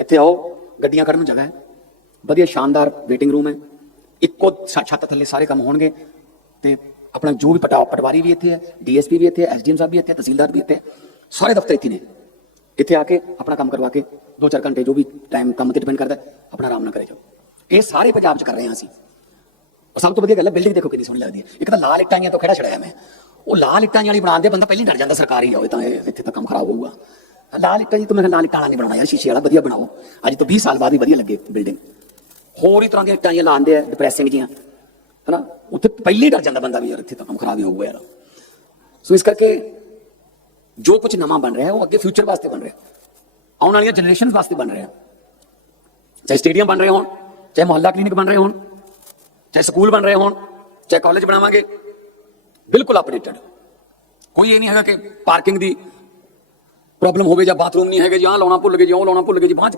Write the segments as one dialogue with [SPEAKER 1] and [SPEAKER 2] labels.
[SPEAKER 1] ਇੱਥੇ ਆਓ, ਗੱਡੀਆਂ ਕਰਨ ਨੂੰ ਜਗ੍ਹਾ ਹੈ। ਵਧੀਆ ਸ਼ਾਨਦਾਰ ਵੇਟਿੰਗ ਰੂਮ ਹੈ। ਇੱਕੋ ਛੱਤ ਥੱਲੇ ਸਾਰੇ ਕੰਮ ਹੋਣਗੇ ਤੇ ਆਪਣਾ ਜੋ ਵੀ ਪਟਾ, ਪਟਵਾਰੀ ਵੀ ਇੱਥੇ ਹੈ, ਡੀਐਸਪੀ ਵੀ ਇੱਥੇ ਹੈ, ਐਸਡੀਐਮ ਸਾਹਿਬ ਵੀ ਇੱਥੇ ਹੈ, ਤਹਿਸੀਲਦਾਰ ਵੀ ਇੱਥੇ ਹੈ, ਸਾਰੇ ਦਫ਼ਤਰ ਇੱਥੇ ਨੇ। ਇੱਥੇ ਆ ਕੇ ਆਪਣਾ ਕੰਮ ਕਰਵਾ ਕੇ 2-4 ਘੰਟੇ ਜੋ ਵੀ ਟਾਈਮ ਕੰਮ ਤੇ ਡਿਪੈਂਡ ਕਰਦਾ ਆਪਣਾ ਆਰਾਮ ਨਾਲ ਕਰੇ ਜਾਓ। ਇਹ ਸਾਰੇ ਪੰਜਾਬ 'ਚ ਕਰ ਰਹੇ ਹਾਂ ਅਸੀਂ। ਸਭ ਤੋਂ ਵਧੀਆ ਗੱਲ ਹੈ ਬਿਲਡਿੰਗ ਦੇਖੋ ਕਿੰਨੀ ਸੋਹਣੀ ਲੱਗਦੀ ਹੈ। ਇੱਕ ਤਾਂ ਲਾਲ ਇੱਟਾਂ ਤੋਂ ਖੜਾ ਛੜਾਇਆ ਮੈਂ। ਉਹ ਲਾਲ ਇੱਟਾਂ ਵਾਲੀ ਬਣਾਉਂਦੇ ਬੰਦਾ ਪਹਿਲਾਂ ਹੀ ਡਰ ਜਾਂਦਾ, ਸਰਕਾਰੀ ਆਵੇ ਤਾਂ ਇਹ, ਇੱਥੇ ਤਾਂ ਕੰਮ ਖਰਾਬ ਹੋਊਗਾ। ਲਾਲ ਇੱਟਾਂ ਜੀ ਤੋਂ ਮੈਂ ਕਿਹਾ ਲਾਲ ਇੱਟਾਂ ਵਾਲਾ ਨਹੀਂ ਬਣਾਉਣਾ ਯਾਰ ਸ਼ੀਸ਼ੇ ਵਾਲਾ ਵਧੀਆ ਬਣਾਓ ਅੱਜ ਤੋਂ 20 ਸਾਲ ਬਾਅਦ ਵੀ ਵਧੀਆ ਲੱਗੇ ਬਿਲਡਿੰਗ ਹੋਰ ਹੀ ਤਰ੍ਹਾਂ ਦੀਆਂ ਇੱਟਾਂ ਜਿਹੀਆਂ ਲਾਉਂਦੇ ਆ ਡਿਪਰੈਸਿੰਗ ਜੀਆਂ ਹਨਾ ਉੱਥੇ ਪਹਿਲਾਂ ਹੀ ਡਰ ਜਾਂਦਾ ਬੰਦਾ ਵੀ ਯਾਰ ਇੱਥੇ ਤਾਂ ਕੰਮ ਖਰਾਬ ਹੀ ਹੋਊਗਾ ਯਾਰ ਸੋ ਇਸ ਕਰਕੇ ਜੋ ਕੁਝ ਨਵਾਂ ਬਣ ਰਿਹਾ ਹੈ ਉਹ ਅੱਗੇ ਫਿਊਚਰ ਵਾਸਤੇ ਬਣ ਰਿਹਾ ਆਉਣ ਵਾਲੀਆਂ ਜਨਰੇਸ਼ਨਸ ਵਾਸਤੇ ਬਣ ਰਿਹਾ ਚਾਹੇ ਸਟੇਡੀਅਮ ਬਣ ਰਹੇ ਹੋਣ ਚਾਹੇ ਮੁਹੱਲਾ ਕਲੀਨਿਕ ਬਣ ਰਹੇ ਹੋਣ ਚਾਹੇ ਸਕੂਲ ਬਣ ਰਹੇ ਹੋਣ ਚਾਹੇ ਕਾਲਜ ਬਣਾਵਾਂਗੇ ਬਿਲਕੁਲ ਅਪਡੇਟਡ ਕੋਈ ਇਹ ਨਹੀਂ ਹੈਗਾ ਕਿ ਪਾਰਕਿੰਗ ਦੀ ਪ੍ਰੋਬਲਮ ਹੋਵੇ ਜਾਂ ਬਾਥਰੂਮ ਨਹੀਂ ਹੈਗੇ, ਜਾਂ ਲਾਉਣਾ ਭੁੱਲ ਗਏ, ਜਾਂ ਉਹ ਲਾਉਣਾ ਭੁੱਲ ਗਏ, ਜੀ ਬਾਅਦ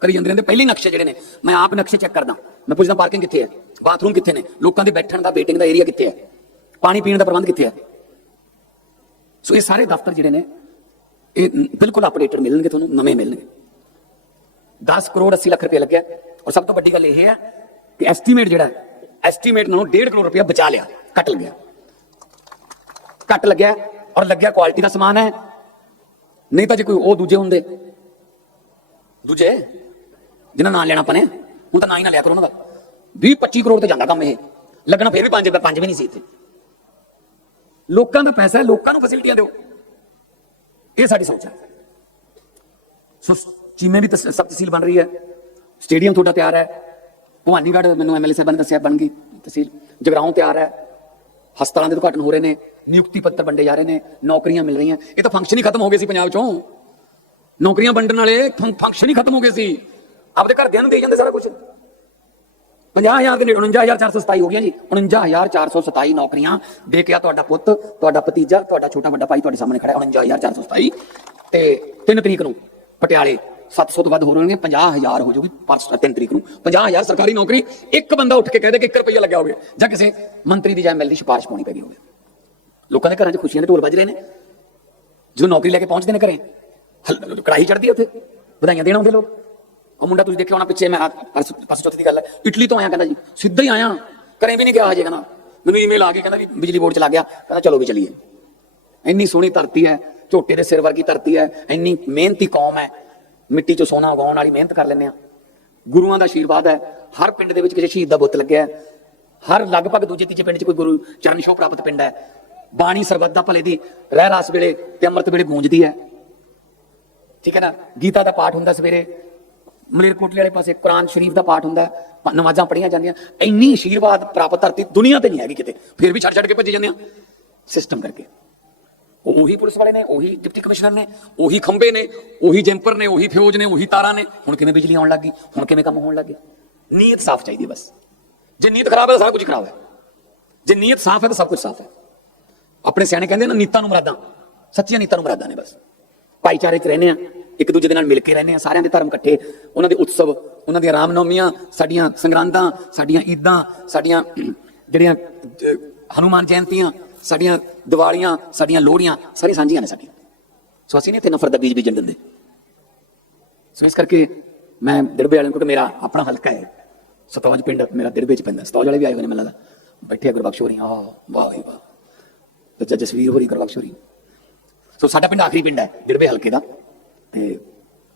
[SPEAKER 1] ਕਰੀ ਜਾਂਦੇ ਰਹਿੰਦੇ। ਪਹਿਲੇ ਨਕਸ਼ੇ ਜਿਹੜੇ ਨੇ, ਮੈਂ ਆਪ ਨਕਸ਼ੇ ਚੈੱਕ ਕਰਦਾ। ਮੈਂ ਪੁੱਛਦਾ ਪਾਰਕਿੰਗ ਕਿੱਥੇ ਹੈ? ਬਾਥਰੂਮ ਕਿੱਥੇ ਨੇ? ਲੋਕਾਂ ਦੇ ਬੈਠਣ ਦਾ ਵੇਟਿੰਗ ਦਾ ਏਰੀਆ ਕਿੱਥੇ ਹੈ? ਪਾਣੀ ਪੀਣ ਦਾ ਪ੍ਰਬੰਧ ਕਿੱਥੇ ਹੈ? ਸੋ ਇਹ ਸਾਰੇ ਦਫ਼ਤਰ ਜਿਹੜੇ ਨੇ, ਇਹ ਬਿਲਕੁਲ ਅਪਡੇਟਡ ਮਿਲਣਗੇ ਤੁਹਾਨੂੰ, ਨਵੇਂ ਮਿਲਣਗੇ। 10 ਕਰੋੜ 80 ਲੱਖ ਰੁਪਏ ਲੱਗਿਆ। ਔਰ ਸਭ ਤੋਂ ਵੱਡੀ ਗੱਲ ਇਹ ਹੈ ਕਿ ਐਸਟੀਮੇਟ ਜਿਹੜਾ ਐਸਟੀਮੇਟ ਨਾਲੋਂ 1.5 ਕਰੋੜ ਰੁਪਏ ਬਚਾ ਲਿਆ ਕੱਟ ਲੱਗਿਆ। ਕੱਟ ਲੱਗਿਆ ਔਰ ਲੱਗਿਆ ਕੁਆਲਿਟੀ ਦਾ ਸਮਾਨ ਹੈ। ਨਹੀਂ ਤਾਂ ਜੇ ਕੋਈ ਉਹ ਦੂਜੇ ਹੁੰਦੇ। ਦੂਜੇ? ਜਿਹਨਾਂ ਨਾਂ ਲੈਣਾ ਆਪਾਂ ਨੇ। ਹੁਣ ਤਾਂ ਨਾਂ ਹੀ ਨਾ ਲਿਆ ਕਰੋ ਉਹਨਾਂ ਦਾ। 20 25 ਕਰੋੜ ਤੇ ਜਾਂਦਾ ਕੰਮ ਇਹ। ਲੱਗਣਾ ਫੇਰ ਵੀ ਪੰਜ ਪੰਜ ਵੀ ਨਹੀਂ ਸੀ ਇੱਥੇ। ਲੋਕਾਂ ਦਾ ਪੈਸਾ ਹੈ, ਲੋਕਾਂ ਨੂੰ ਫੈਸਿਲਿਟੀਆਂ ਦਿਓ। ਇਹ ਸਾਡੀ ਸੋਚ ਹੈ। ਸੋ ਚੀਮੇ ਵੀ ਤਸ- ਸਬ ਤਹਿਸੀਲ ਬਣ ਰਹੀ ਹੈ। ਸਟੇਡੀਅਮ ਤੁਹਾਡਾ ਤਿਆਰ ਹੈ। ਭਵਾਨੀਗੜ੍ਹ ਮੈਨੂੰ ਐਮਐਲਏ ਸਾਹਿਬਾਂ ਨੇ ਦੱਸਿਆ ਬਣ ਗਈ ਤਹਿਸੀਲ। ਜਗਰਾਉਂ ਤਿਆਰ ਹੈ। ਹਸਪਤਾਲਾਂ ਦੇ ਉਦਘਾਟਨ ਹੋ ਰਹੇ ਨੇ, ਨਿਯੁਕਤੀ ਪੱਤਰ ਵੰਡੇ ਜਾ ਰਹੇ ਨੇ, ਨੌਕਰੀਆਂ ਮਿਲ ਰਹੀਆਂ। ਇਹ ਤਾਂ ਫੰਕਸ਼ਨ ਹੀ ਖਤਮ ਹੋ ਗਏ ਸੀ ਪੰਜਾਬ ਚੋਂ। ਨੌਕਰੀਆਂ ਵੰਡਣ ਵਾਲੇ ਫੰਕਸ਼ਨ ਹੀ ਖਤਮ ਹੋ ਗਏ ਸੀ। ਆਪਦੇ ਘਰਦਿਆਂ ਨੂੰ ਦੇ ਜਾਂਦੇ ਸਾਰਾ ਕੁਝ 50000 ਦੇ ਨੇੜੇ 49427 ਹੋ ਗਈਆਂ ਜੀ। 49427 ਨੌਕਰੀਆਂ ਦੇ ਕੇ ਆ ਤੁਹਾਡਾ ਪੁੱਤ, ਤੁਹਾਡਾ ਭਤੀਜਾ, ਤੁਹਾਡਾ ਛੋਟਾ ਵੱਡਾ ਭਾਈ ਤੁਹਾਡੇ ਸਾਹਮਣੇ ਖੜਾ ਹੈ 49427 ਤੇ 3 ਤਰੀਕ ਨੂੰ ਪਟਿਆਲੇ 700 ਤੋਂ ਵੱਧ ਹੋ ਰਹੇ ਨੇ 50000 ਹੋ ਜਾਊਗੀ ਪਰ 3 ਤਰੀਕ ਨੂੰ। 50000 ਸਰਕਾਰੀ ਨੌਕਰੀ, ਇੱਕ ਬੰਦਾ ਉੱਠ ਕੇ ਕਹਦੇ ਕਿ 1 ਰੁਪਈਆ ਲੱਗਿਆ ਹੋਵੇ, ਜਾਂ ਕਿਸੇ ਮੰਤਰੀ ਦੀ ਜਾਂ ਐਮਐਲਏ ਦੀ ਸਿਫਾਰਿਸ਼ ਪਾਉਣੀ ਪੈ ਗਈ ਹੋਵੇ। ਲੋਕਾਂ ਦੇ ਘਰਾਂ 'ਚ ਖੁਸ਼ੀਆਂ ਦੇ ਢੋਲ ਵੱਜ ਰਹੇ ਨੇ। ਜੋ ਨੌਕਰੀ ਲੈ ਕੇ ਪਹੁੰਚਦੇ ਨੇ ਘਰੇ, ਹਲ- ਕੜਾਹੀ ਚੜਦੀ ਹੈ ਉੱਥੇ, ਵਧਾਈਆਂ ਦੇਣ ਆਉਂਦੇ ਲੋਕ। ਉਹ ਮੁੰਡਾ ਤੁਸੀਂ ਦੇਖਿਆ ਹੋਣਾ ਪਿੱਛੇ ਮੈਂ ਪਰਸ ਚੌਥੀ ਦੀ ਗੱਲ ਹੈ, ਇਟਲੀ ਤੋਂ ਆਇਆ ਕਹਿੰਦਾ ਜੀ, ਸਿੱਧਾ ਹੀ ਆਇਆ। ਘਰੇ ਵੀ ਨਹੀਂ ਗਿਆ ਹਜੇ ਕਹਿੰਦਾ। ਮੈਨੂੰ ਈਮੇਲ ਆ ਗਈ, ਕਹਿੰਦਾ ਵੀ ਬਿਜਲੀ ਬੋਰਡ ਚ ਲੱਗ ਗਿਆ। ਕਹਿੰਦਾ ਚਲੋ ਵੀ ਚਲੀਏ। ਇੰਨੀ ਸੋਹਣੀ ਧਰਤੀ ਹੈ, ਝੋਟੇ ਦੇ ਸਿਰ ਵਰਗੀ ਧਰਤੀ ਹੈ, ਇੰਨੀ ਮਿਹਨਤੀ ਕੌਮ ਹੈ। ਮਿੱਟੀ ਚੋਂ ਸੋਨਾ ਉਗਾਉਣ ਵਾਲੀ ਮਿਹਨਤ ਕਰ ਲੈਂਦੇ ਆ ਗੁਰੂਆਂ ਦਾ ਆਸ਼ੀਰਵਾਦ ਹੈ। ਹਰ ਪਿੰਡ ਦੇ ਵਿੱਚ ਕਿਸੇ ਸ਼ਹੀਦ ਦਾ ਬੁੱਤ ਲੱਗਿਆ ਹੈ। ਹਰ ਲਗਭਗ ਦੂਜੇ ਤੀਜੇ ਪਿੰਡ 'ਚ ਕੋਈ ਗੁਰੂ ਚਰਨ ਛੋਹ ਪ੍ਰਾਪਤ ਪਿੰਡ ਹੈ। ਬਾਣੀ ਸਰਬੱਤ ਦਾ ਭਲੇ ਦੀ ਰਹਿ ਰਾਸ ਵੇਲੇ ਤੇ ਅੰਮ੍ਰਿਤ ਵੇਲੇ ਗੂੰਜਦੀ ਹੈ। ਠੀਕ ਹੈ ਨਾ? ਗੀਤਾ ਦਾ ਪਾਠ ਹੁੰਦਾ ਸਵੇਰੇ। ਮਲੇਰਕੋਟਲੇ ਵਾਲੇ ਪਾਸੇ ਕੁਰਾਨ ਸ਼ਰੀਫ ਦਾ ਪਾਠ ਹੁੰਦਾ। ਨਮਾਜ਼ਾਂ ਪੜ੍ਹੀਆਂ ਜਾਂਦੀਆਂ। ਇੰਨੀ ਆਸ਼ੀਰਵਾਦ ਪ੍ਰਾਪਤ ਧਰਤੀ ਦੁਨੀਆ ਤੇ ਨਹੀਂ ਹੈਗੀ ਕਿਤੇ। ਫਿਰ ਵੀ ਛੱਡ ਛੱਡ ਕੇ ਭੱਜੇ ਜਾਂਦੇ ਆ ਸਿਸਟਮ ਕਰਕੇ। ਉਹੀ ਪੁਲਿਸ ਵਾਲੇ ਨੇ ਉਹੀ ਡਿਪਟੀ ਕਮਿਸ਼ਨਰ ਨੇ ਉਹੀ ਖੰਬੇ ਨੇ ਉਹੀ ਜੈਂਪਰ ਨੇ ਉਹੀ ਫਿਊਜ਼ ਨੇ ਉਹੀ ਤਾਰਾਂ ਨੇ। ਹੁਣ ਕਿਵੇਂ ਬਿਜਲੀ ਆਉਣ ਲੱਗੀ ਹੁਣ ਕਿਵੇਂ ਕੰਮ ਹੋਣ ਲੱਗੇ ਨੀਅਤ ਸਾਫ਼ ਚਾਹੀਦੀ ਹੈ ਬਸ। ਜੇ ਨੀਅਤ ਖਰਾਬ ਹੈ ਤਾਂ ਸਾਰਾ ਕੁਝ ਖਰਾਬ ਹੈ। ਜੇ ਨੀਅਤ ਸਾਫ਼ ਹੈ ਤਾਂ ਸਭ ਕੁਝ ਸਾਫ਼ ਹੈ। ਆਪਣੇ ਸਿਆਣੇ ਕਹਿੰਦੇ ਨਾ ਨੀਤਾਂ ਨੂੰ ਮਰਾਦਾਂ। ਸੱਚੀਆਂ ਨੀਤਾਂ ਨੂੰ ਮਰਾਦਾਂ ਨੇ ਬਸ। ਭਾਈਚਾਰੇ 'ਚ ਰਹਿੰਦੇ ਆ ਇੱਕ ਦੂਜੇ ਦੇ ਨਾਲ ਮਿਲ ਕੇ ਰਹਿੰਦੇ ਆ ਸਾਰਿਆਂ ਦੇ ਧਰਮ ਇਕੱਠੇ। ਉਹਨਾਂ ਦੇ ਉਤਸਵ ਉਹਨਾਂ ਦੀਆਂ ਰਾਮਨੌਮੀਆਂ ਸਾਡੀਆਂ ਸੰਗਰਾਂਦਾਂ ਸਾਡੀਆਂ ਈਦਾਂ ਸਾਡੀਆਂ ਜਿਹੜੀਆਂ ਅਹ, ਹਨੂਮਾਨ ਜਯੰਤੀਆਂ ਸਾਡੀਆਂ ਦੀਵਾਲੀਆਂ, ਸਾਡੀਆਂ ਲੋਹੜੀਆਂ ਸਾਰੀਆਂ ਸਾਂਝੀਆਂ ਨੇ ਸਾਡੀਆਂ। ਸੋ ਅਸੀਂ ਨਹੀਂ ਇੱਥੇ ਨਫ਼ਰਤ ਦਾ ਬੀਜ ਬੀਜਣ ਦਿੰਦੇ। ਸੋ ਇਸ ਕਰਕੇ ਮੈਂ ਦਿੜਬੇ ਵਾਲਿਆਂ ਨੂੰ ਕਿਉਂਕਿ ਮੇਰਾ ਆਪਣਾ ਹਲਕਾ ਹੈ। ਸਤੌਜ ਪਿੰਡ ਮੇਰਾ ਦਿੜਬੇ ਚ ਪੈਂਦਾ। ਸਤੌਜ ਵਾਲੇ ਵੀ ਆਏ ਹੋਏ ਨੇ ਮੈਨੂੰ ਲੱਗਦਾ। ਬੈਠੇ ਆ ਗੁਰਬਖਸ਼ ਹੋਰੀ। ਆ ਵਾਹ ਜੀ ਵਾਹ। ਤੇ ਜੱਜ ਜਸਵੀਰ ਹੋਰੀ, ਗੁਰਬਖਸ਼ ਹੋਰੀ। ਸੋ ਸਾਡਾ ਪਿੰਡ ਆਖਰੀ ਪਿੰਡ ਹੈ, ਦਿੜਬੇ ਹਲਕੇ ਦਾ। ਤੇ